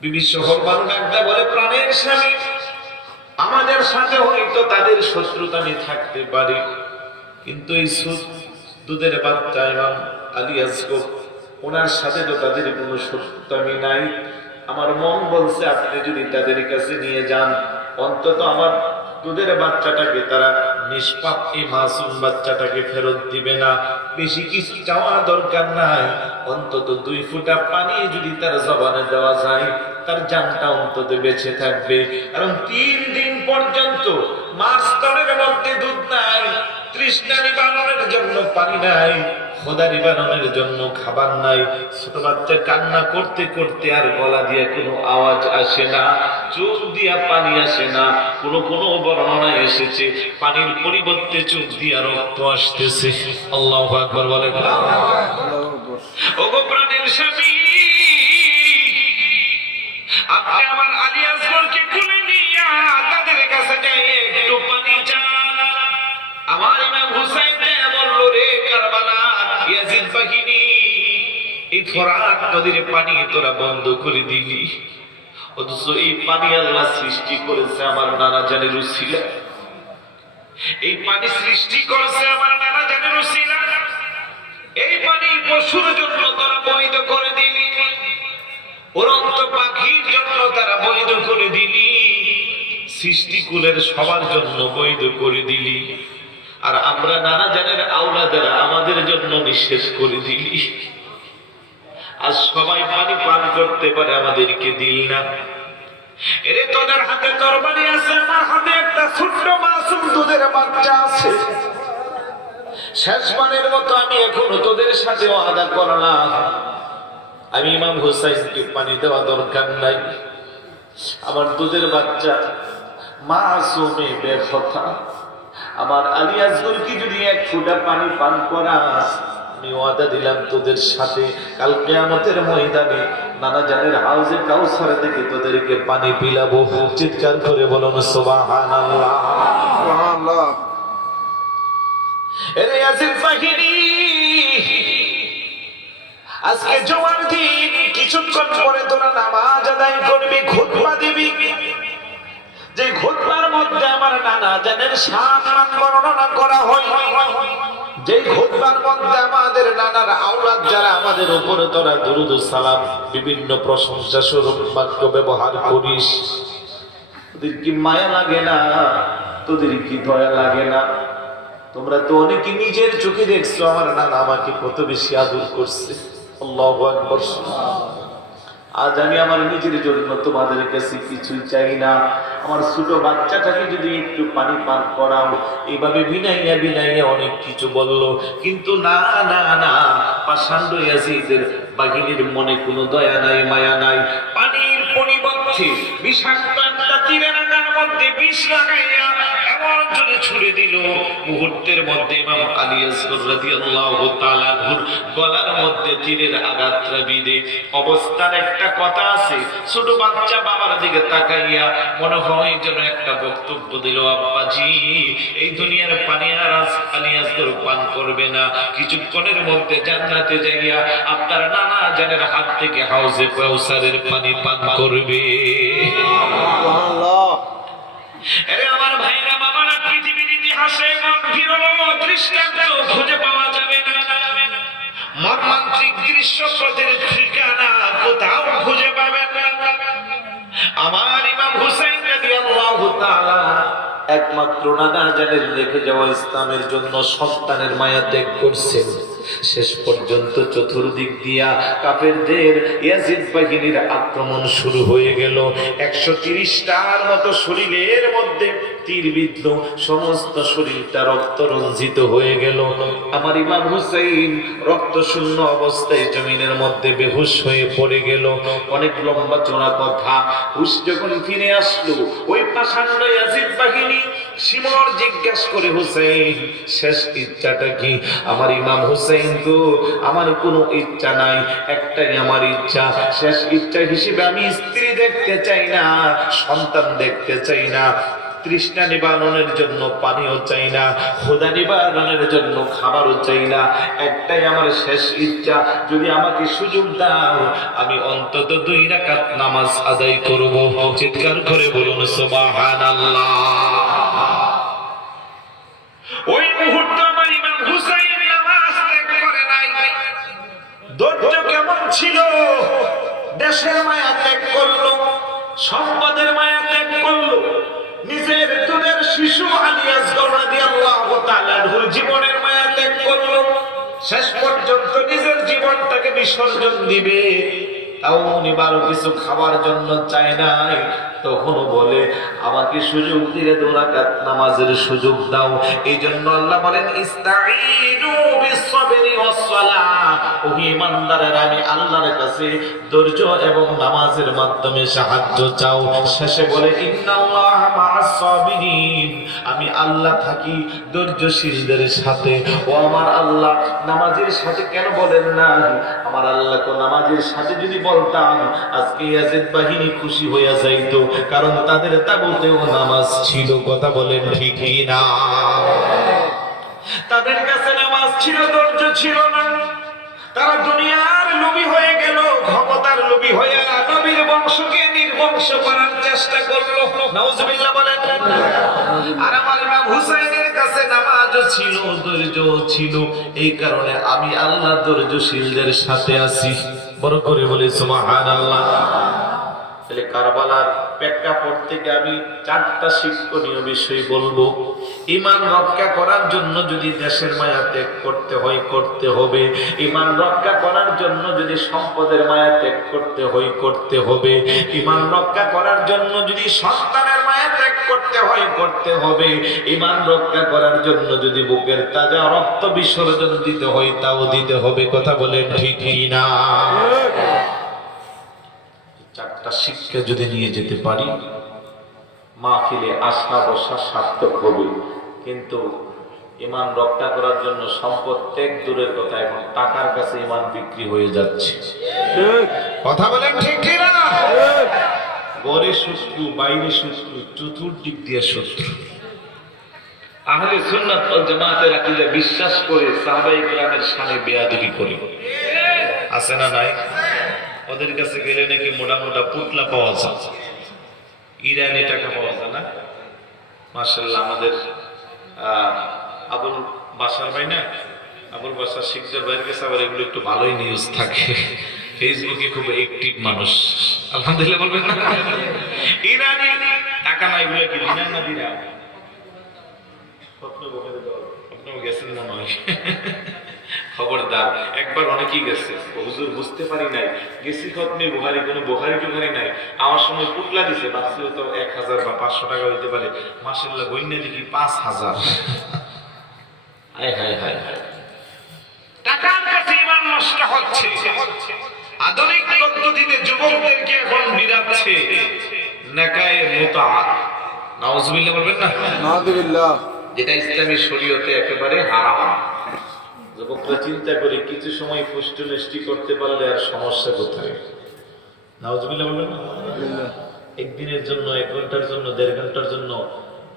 বিবি সোহরবানু ডাকতে বলে, প্রাণের স্বামী, আমাদের সাথে হয়তো তাদের শত্রুতা নিয়ে থাকতে পারে, কিন্তু এই দুধের বাচ্চা ইমাম আলী আসগর, ওনার সাথে তো তাদের কোনো শত্রুতামি নাই। আমার মন বলছে আপনি যদি তাদের কাছে নিয়ে যান, অন্তত আমার দুধের বাচ্চাটাকে তারা নিষ্পাপ, এই মাসুম বাচ্চাটাকে ফেরত দিবে না। বেশি কিছু চাওয়া দরকার নাই, অন্তত 2 ফোঁটা পানি যদি তার জবানে দেওয়া যায়, তার জানটা অন্তত বেঁচে থাকবে। কারণ 3 দিন পর্যন্ত মার স্তরের মধ্যে দুধ নাই, তৃষ্ণা নিবারণের জন্য পানি নাই, ক্ষুধা নিবারণের জন্য খাবার নাই। ছোট বাচ্চা কান্না করতে করতে আর গলা দিয়ে কোনো আওয়াজ আসে না, চোখ দিয়া পানি আসে না। কোনো বর্ণনায় এসেছে পানির পরিবর্তে চোখ দিয়া রক্ত আসতেছে। আল্লাহু আকবার বলেন। ওগো প্রাণের স্বামী, আপনি আমার আলী আসগরকে কোলে নিয়া তাদের কাছে যাই একটু পানি চান। আমার ইমাম হুসাইন বলল, রে কারবালা ইয়াজিদ বাহিনী, এই ফোরাত নদীর পানি তোরা বন্ধ করে দিলি, অথচ এই পানি আল্লাহ সৃষ্টি করেছে আমার নানা জানের উসিলা। এই পানি সৃষ্টি করেছে আমার নানা জানের উসিলা। এই পানি পশুর জন্য তোরা বৈধ করে দিলি, উড়ন্ত পাখির জন্য তারা বৈধ করে দিলি, সৃষ্টিকুলের সবার জন্য বৈধ করে দিলি, আর আমরা নানা জানের আওলাদেরা আমাদের জন্য নিষেধ করে দিলি। আজ সবাই পানি পান করতে পারে, আমাদেরকে দিল না। এরে তোদের হাতে তরবারি আছে, আমার হাতে একটা ছোট্ট মাসুম দুধের বাচ্চা আছে। শেষবারের মতো আমি এখনো তোদের সাথে ওয়াদা করলাম, আমি ইমাম হুসাইনকে পানি দেওয়া দরকার নাই। আমার দুধের বাচ্চা মাসুমে বেখতা, আমার আলী আসগরকে যদি 1 ফোঁটা পানি পান করা, আমি ওয়াদা দিলাম তোদের সাথে কাল কিয়ামতের ময়দানে নানা জানের হাউজে কাউসার থেকে তোদেরকে পানি পিলাবো। চিৎকার করে বলুন সুবহানাল্লাহ। সুবহানাল্লাহ। এরে ইয়াজিদ বাহিনী, আজকে জুমার দিন, কিছুক্ষণ পরে তোরা নামাজ আদায় করবি, খুতবা দিবি। যে খুতবার মধ্যে আমার নানা জানের সম্মান বর্ণনা করা হয়, যে খুতবার মধ্যে আমাদের নানার আওলাদ যারা আমাদের উপরে তোরা দুরুদ ও সালাম, বিভিন্ন প্রশংসা স্বরূপ বাক্য ব্যবহার করিস, তোদের কি মায়া লাগে না? তোদের কি দয়া লাগে না? তোমরা তো অনেকে নিজের চোখে দেখছো আমার নানা আমাকে কত বেশি আদর করছে। আল্লাহু আকবার। আজ আমি আমার নিজের জন্য তোমাদের কাছে কিছুই চাই না, আমার ছোট বাচ্চাটাকে যদি একটু পানি পান করাও। এইভাবে বিনাইয়া অনেক কিছু বলল, কিন্তু না না না, পাষাণ্ড ইয়াজিদের বাহিনীর মনে কোনো দয়া নাই, মায়া নাই। পানির পরিবর্তে বিষাক্ত একটা তীরের মধ্যে বিষ লাগাইয়া এমন জোরে ছুড়ে দিল, মুহূর্তের মধ্যে ইমাম আলী আসগর রাদিয়াল্লাহু তাআলা আনহুর গলার মধ্যে তীরের আঘাতটা বিঁধে। অবস্থার একটা কথা আছে, ছোট বাচ্চা বাবার দিকে তাকাইয়া মনে হয় যেন একটা বক্তব্য দিল, আব্বাজি এই দুনিয়ার পানি আর আলী আসগর পান করবে না, কিছুক্ষণের মধ্যে জান্নাতে যাইয়া আপনার নানা জানের হাত থেকে হাউজে কাউসারের পানি পান করবে। সুবহানাল্লাহ। আরে আমার ভাইরা বাবারা, পৃথিবীর ইতিহাসে এমন বিরল দৃষ্টান্ত খুঁজে পাওয়া যাবে না, মর্মান্তিক দৃশ্যপথের ঠিকানা কোথাও খুঁজে পাবেন না। আমার ইমাম হুসাইন রাদিয়াল্লাহু তাআলা একমাত্র নানা জানের রেখে যাওয়া ইসলামের জন্য সন্তানের মায়া ত্যাগ করছেন। শেষ পর্যন্ত চতুর্দিক দিয়া কাফেরদের ইয়াজিদ বাহিনীর আক্রমণ শুরু হয়ে গেল। 130টার মতো শরীরের মধ্যে তীর বিদ্ধ, সমস্ত শরীরটা রক্ত রঞ্জিত হয়ে গেল। আমার ইমাম হুসাইন রক্ত শূন্য অবস্থায় জমিনের মধ্যে বেহুশ হয়ে পড়ে গেল। অনেক লম্বা চড়া কথা। হুশ যখন ফিরে আসলো, ওই পাষাণ্ড ইয়াজিদ বাহিনী শিমর জিজ্ঞাসা করে, হুসাইন শেষ ইচ্ছাটা কি? আমার ইমাম হুসাইন তো, আমার কোনো ইচ্ছা নাই, একটাই আমার ইচ্ছা, শেষ ইচ্ছা হিসেবে আমি স্ত্রী দেখতে চাই না, সন্তান দেখতে চাই না, তৃষ্ণা নিবারণের জন্য পানিও চাই না, ক্ষুধা নিবারণের জন্য খাবারও চাই না, একটাই আমার শেষ ইচ্ছা, যদি আমাকে সুযোগ দাও আমি অন্তত 2 রাকাত নামাজ আদায় করব। চিৎকার করে বলুন সুবহানাল্লাহ। ওই মুহূর্তে আমার ইমাম হুসাইন নামাজ ত্যাগ করে নাই। ধৈর্য কেমন ছিল! দেশের মায়া ত্যাগ করলো, সম্পদের মায়া ত্যাগ করলো, নিজের দুধের শিশু আলী আসগর রাদিয়াল্লাহু তাআলা আনহুর জীবনের মায়া ত্যাগ করলো। শেষ পর্যন্ত নিজের জীবনটাকে বিসর্জন দিবে, তাও নিবার কিছু খাবার জন্য চায় নাই। তখনও বলে, আমাকে সুযোগ দিলে 2 রাকাত নামাজের সুযোগ দাও। এই জন্য আল্লাহ বলেন, ইস্তাঈনু বিস-সাবরি ওয়াস-সালাহ। ও ঈমানদারেরা, আমি আল্লাহর কাছে ধৈর্য এবং নামাজের মাধ্যমে সাহায্য চাও। শেষে বলে, ইন্নাল্লাহা মা'আস-সাবিরিন। আমি আল্লাহ থাকি ধৈর্যশীলদের সাথে। ও আমার আল্লাহ নামাজের সাথে কেন বলেন না? আমার আল্লাহকে নামাজের সাথে যদি বলতাম, আজকে ইয়াজিদ বাহিনী খুশি হইয়া যাইতো, কারণ তাদের তাবুতেও নামাজ ছিল। কথা বলেন ঠিক কি না? তাদের কাছে নামাজ ছিল, ধৈর্য ছিল না। তারা দুনিয়ার লোভী হয়ে গেল, ক্ষমতার লোভী হয়ে নবীর বংশকে নির্বংশ করার চেষ্টা করলো। নাউজুবিল্লাহ বলেন। আর আমার ইমাম হুসাইনের কাছে নামাজও ছিল, ধৈর্যও ছিল। এই কারণে আমি আল্লাহ ধৈর্যশীলদের সাথে আছি। বড় করে বলি সুবহানাল্লাহ। তাহলে কারবালার প্রেক্ষাপট থেকে আমি 4টা শিক্ষণীয় বিষয় বলবো। ঈমান রক্ষা করার জন্য যদি দেশের মায়া ত্যাগ করতে হয়, করতে হবে। ঈমান রক্ষা করার জন্য যদি সম্পদের মায়া ত্যাগ করতে হয়, করতে হবে। ঈমান রক্ষা করার জন্য যদি সন্তানের মায়া ত্যাগ করতে হয়, করতে হবে। ঈমান রক্ষা করার জন্য যদি বুকের তাজা রক্ত বিসর্জন দিতে হয়, তাও দিতে হবে। কথা বলেন ঠিক কি না? 4টা শিক্ষা যদি নিয়ে যেতে পারি, মাহফিলে আসা বসা সার্থক হবে। কিন্তু ঈমান রক্ষা করার জন্য সম্পদ ত্যাগ দূরের কথা, এখন টাকার কাছে ঈমান বিক্রি হয়ে যাচ্ছে। কথা বলেন ঠিক কি না? ঘরে শত্রু, বাইরে শত্রু, চতুর্দিক দিয়ে শত্রু। আহলে সুন্নাত ওয়াল জামাতের আকীদা বিশ্বাস করে সাহাবায়ে কেরামের শানে বেয়াদবি করে। আছে না নাই? ওদের কাছে গেলে নাকি মোটা মোটা পুতলা পাওয়া যায়, ইরানি টাকা পাওয়া যায় না? মাশাআল্লাহ, আমাদের আবুল বাসার ভাই না, আবুল বাসার শিকদার ভাইয়ের কাছে আবার এগুলো একটু ভালোই নিউজ থাকে। ফেসবুকে খুব অ্যাক্টিভ মানুষ, আলহামদুলিল্লাহ বলবেন না? ইরানি টাকা না, এগুলো কি দিনার না দিনা? আপনিও গেছেন মনে হয়। খবরদার, একবার অনেকেই গেছে, হুজুর বুঝতে পারি নাই, গেছি খতমে বুখারী, কোনো বুখারী টুখারি নাই। আমার সময় পুতলা দিছে, ভাবছিল তো 1000 বা 500 টাকা হইতে পারে। মাশাআল্লাহ গইনা দেখি 5000। হায় হায় হায় হায়, টাকার কাছে ঈমান নষ্ট হচ্ছে। আধুনিক পদ্ধতিতে যুবকদেরকে এখন বিরাচ্ছে নেকায়ে মুতা। নাউজুবিল্লাহ বলবেন না? নাউজুবিল্লাহ। যেটা ইসলামী শরীয়তে একেবারে হারাম। যুবকরা চিন্তা করে কিছু সময় পুষ্ট নষ্টি করতে পারলে আর সমস্যা কোথায়? নাউজুবিল্লাহ বলবেন না? একদিনের জন্য, 1 ঘন্টার জন্য, 1.5 ঘন্টার জন্য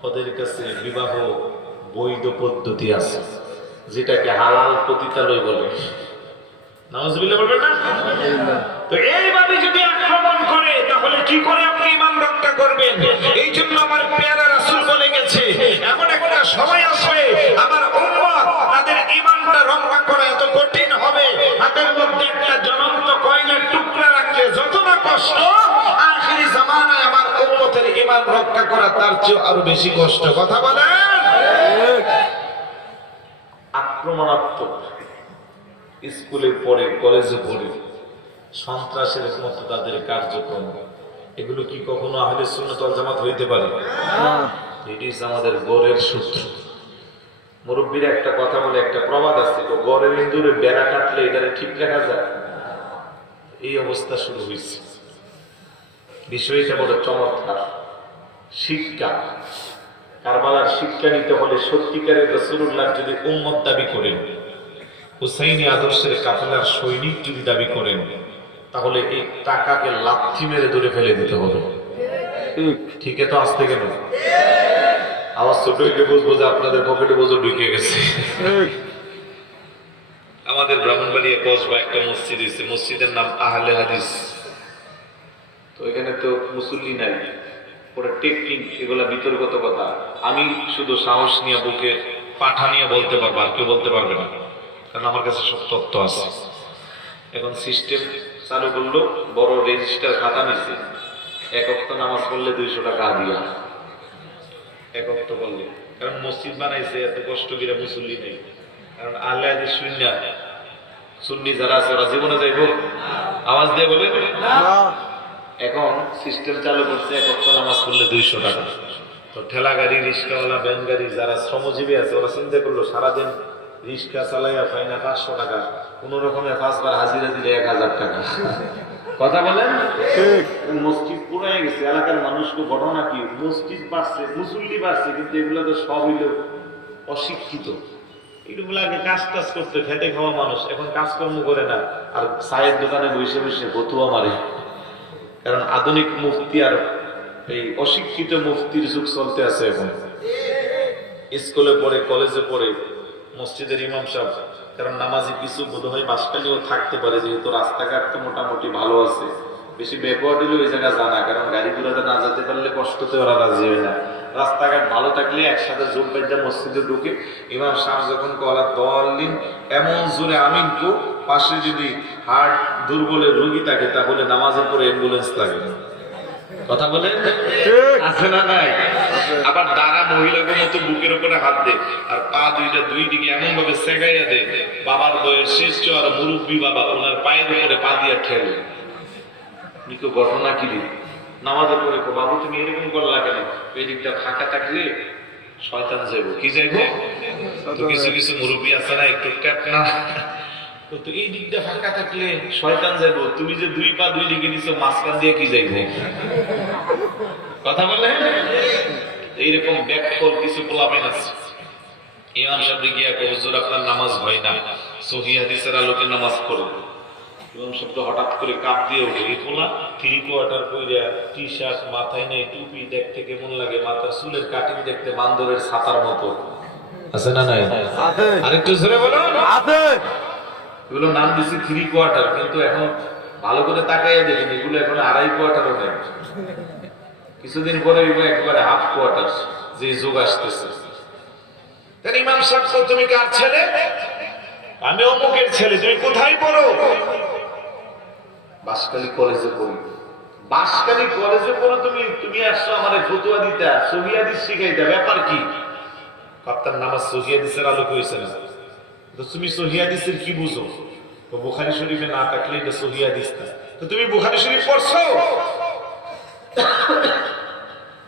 ওদের কাছে বিবাহ বৈধ পদ্ধতি আছে, যেটাকে হালাল পতিতালয় বলে। নাউজুবিল্লাহ বলবেন না? তো এইভাবে যদি আক্রমণ করে তাহলে কি করে আপনি ঈমান রক্ষা করবেন? এই জন্য আমার প্যারা রাসূল বলে গেছে, এমন একটা সময় আসবে আমার উম্মত তাদের ঈমানটা রক্ষা করা এত কঠিন হবে, হাতের মধ্যে একটা জ্বলন্ত কয়লার টুকরা রাখলে যত না কষ্ট, আখিরি জামানায় আমার উম্মতের ঈমান রক্ষা করা তার চেয়ে আরো বেশি কষ্ট। কথা বলেন। আক্রমণাত্মক স্কুলে পড়ে, কলেজে পড়ে, সন্ত্রাসের মতো তাদের কার্যক্রম, এগুলো কি কখনো আহলে সুন্নাত ওয়াল জামাত হইতে পারে? এটি আমাদের গড়ের সূত্র। মুরব্বীরা একটা কথা বলে, একটা প্রবাদ আছে, তো গড়ের ইন্দুরে বেড়া কাটলে এটারে ঠিক রাখা যায়। এই অবস্থা শুরু হয়েছে। বিষয়টা বড় চমৎকার। শিক্ষা, কারবালার শিক্ষা নিতে হলে সত্যিকারের রাসূলুল্লাহ যদি উম্মত দাবি করেন, হুসাইনি আদর্শের কাফেলার সৈনিক যদি দাবি করেন, তাহলে এই টাকাকে লাথি মেরে দূরে ফেলে দিতে হবে। ঠিক তো আসতে গেল আওয়াজ ছোট হইলে বুঝবো যে আপনাদের পকেটে বোঝো ঢুকে গেছে। আমাদের ব্রাহ্মণবাড়িয়া কসবা একটা মসজিদ হয়েছে, মসজিদের নাম আহলে হাদিস। তো এখানে তো মুসল্লি নাই, ওরা টেকনিক, এগুলা বিতর্কত কথা। আমি শুধু সাহস নিয়ে বুকে পাঠা নিয়ে বলতে পারবো, আর কেউ বলতে পারবে না, কারণ আমার কাছে সব তথ্য আছে। এখন সিস্টেম চালু করলো, বড় রেজিস্টার খাতা নিচ্ছে, 1 ওয়াক্ত নামাজ পড়লে 200 টাকা দিয়া, 1 ওয়াক্ত করলে। কারণ মসজিদ বানাইছে, এত কষ্ট করে মুসল্লি নেই। কারণ আহলে হাদিস সুন্নি যারা আছে ওরা জীবনে যাইব? আওয়াজ দিয়ে বলে না। এখন সিস্টেম চালু করছে, 1 ওয়াক্ত নামাজ পড়লে 200 টাকা। তো ঠেলা গাড়ি, রিক্সাওয়ালা, ভ্যান গাড়ি যারা শ্রমজীবী আছে, ওরা চিন্তা করলো সারাদিন রিক্সা চালাইয়া পাই না 500 টাকা, কোন রকমের 5 বার হাজিরা দিলে 1000 টাকা। কথা বলেন। মসজিদ পুরাই গেছে, এলাকার মানুষকে ঘটনা কি, মসজিদ বাড়ছে, মুসল্লি বাড়ছে, কিন্তু এগুলো তো সব হইল অশিক্ষিত। এগুলো আগে কাজ টাজ করতে, খেটে খাওয়া মানুষ, এখন কাজকর্ম করে না, আর চায়ের দোকানে বসে বসে বতুয়া মারে। কারণ আধুনিক মুফতি আর এই অশিক্ষিত মুফতির যুগ চলতে আছে এখন। স্কুলে পড়ে, কলেজে পড়ে, মসজিদের ইমাম সাহেব, কারণ নামাজি কিছু বোধ হয় বাসকালীও থাকতে পারে, যেহেতু রাস্তাঘাট তো মোটামুটি ভালো আছে, বেশি ব্যাকওয়ার্ড হলে ওই জায়গা জানা, কারণ গাড়ি ঘোড়াতে না যেতে পারলে কষ্টতে ওরা রাজি হয় না। রাস্তাঘাট ভালো থাকলে একসাথে জোর বেঁধে মসজিদে ঢুকে ইমাম সাহেব যখন কলা দলিন এমন জোরে আমিন তো, পাশে যদি হার্ট দুর্বলের রোগী থাকে তাহলে নামাজের পরে অ্যাম্বুলেন্স লাগে। কথা বলেন আছে না নাই? আবার দাঁড়া মহিলাকে মতো বুকের উপরে হাত দে, আর পা দুইটা দুই দিকে এমন ভাবে সেগাইয়া দে, বাবার বয়স শেষ আর মুরব্বী বাবা ওনার পায়ের উপরে পা দিয়া ঠেলে। নিকো ঘটনা কি রে? নামাজের পরে বাবু তুমি এরকম করলা কেন? এই দিকটা ফাঁকা থাকলে শয়তান যাইব। কি যাইব? তো কিছু কিছু মুরব্বী আছে না, একটু ট্যাপ না, তো এই দিকটা ফাঁকা থাকলে শয়তান যাইব। তুমি যে 2 পা 2 দিকে দিছো, মাঝখান দিয়ে কি যাইব? কথা বলে। এইরকম ব্যাকফল কিছু পোলাপেন আছে। ইমাম সাহেব গিয়া কয়, হুজুর আপনার নামাজ হয় না, সহিহ হাদিসের আলোকে নামাজ পড়ে। ইমাম সাহেব তো হঠাৎ করে কাঁপ দিয়ে উঠে, এই পোলা 3 কোয়ার্টার কইরা, টি শার্ট, মাথায় নেই টুপি, দেখতে কেমন লাগে, মাথার চুলের কাটিং দেখতে বান্দরের ছাতার মতো। আছে না নাই? আছে। আরেকটু জোরে বলো। আছে। এগুলো নাম দিচ্ছি 3 কোয়ার্টার, কিন্তু এখন ভালো করে তাকাইয়া দেখেন এগুলো এখন 2.5 কোয়ার্টারও নেই। কিছুদিন পরে একবারে 1/2 কোয়ার্টার, যে যুগ আসতেছে। ইমাম সাহেব, তুমি কার ছেলে? আমি অমুকের ছেলে। তুমি কোথায় পড়ো? বাসকালী কলেজে পড়ি। বাসকালী কলেজে পড়ো তুমি? তুমি আসছো আমার ফতুয়া দিতা, সহিহ হাদিস শিখাইতা, ব্যাপার কি? আপনার নামাজ সহিহ হাদিসের আলোকে হইছে না, তো তুমি সহিহ হাদিসের কি বুঝো? তো বুখারী শরীফে না থাকলে এটা সহিহ হাদিস না। তো তুমি বুখারী শরীফ পড়ছো?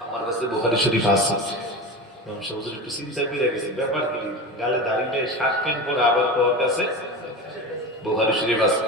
আমার কাছে বুখারী শরীফ আছে। ইমাম সাহেব হুজুর একটু চিন্তা করে গেছে, ব্যাপার কি? গালে দাড়ি নেই, শার্ট প্যান্ট পরে, আবার তোমার কাছে বুখারী শরীফ আছে।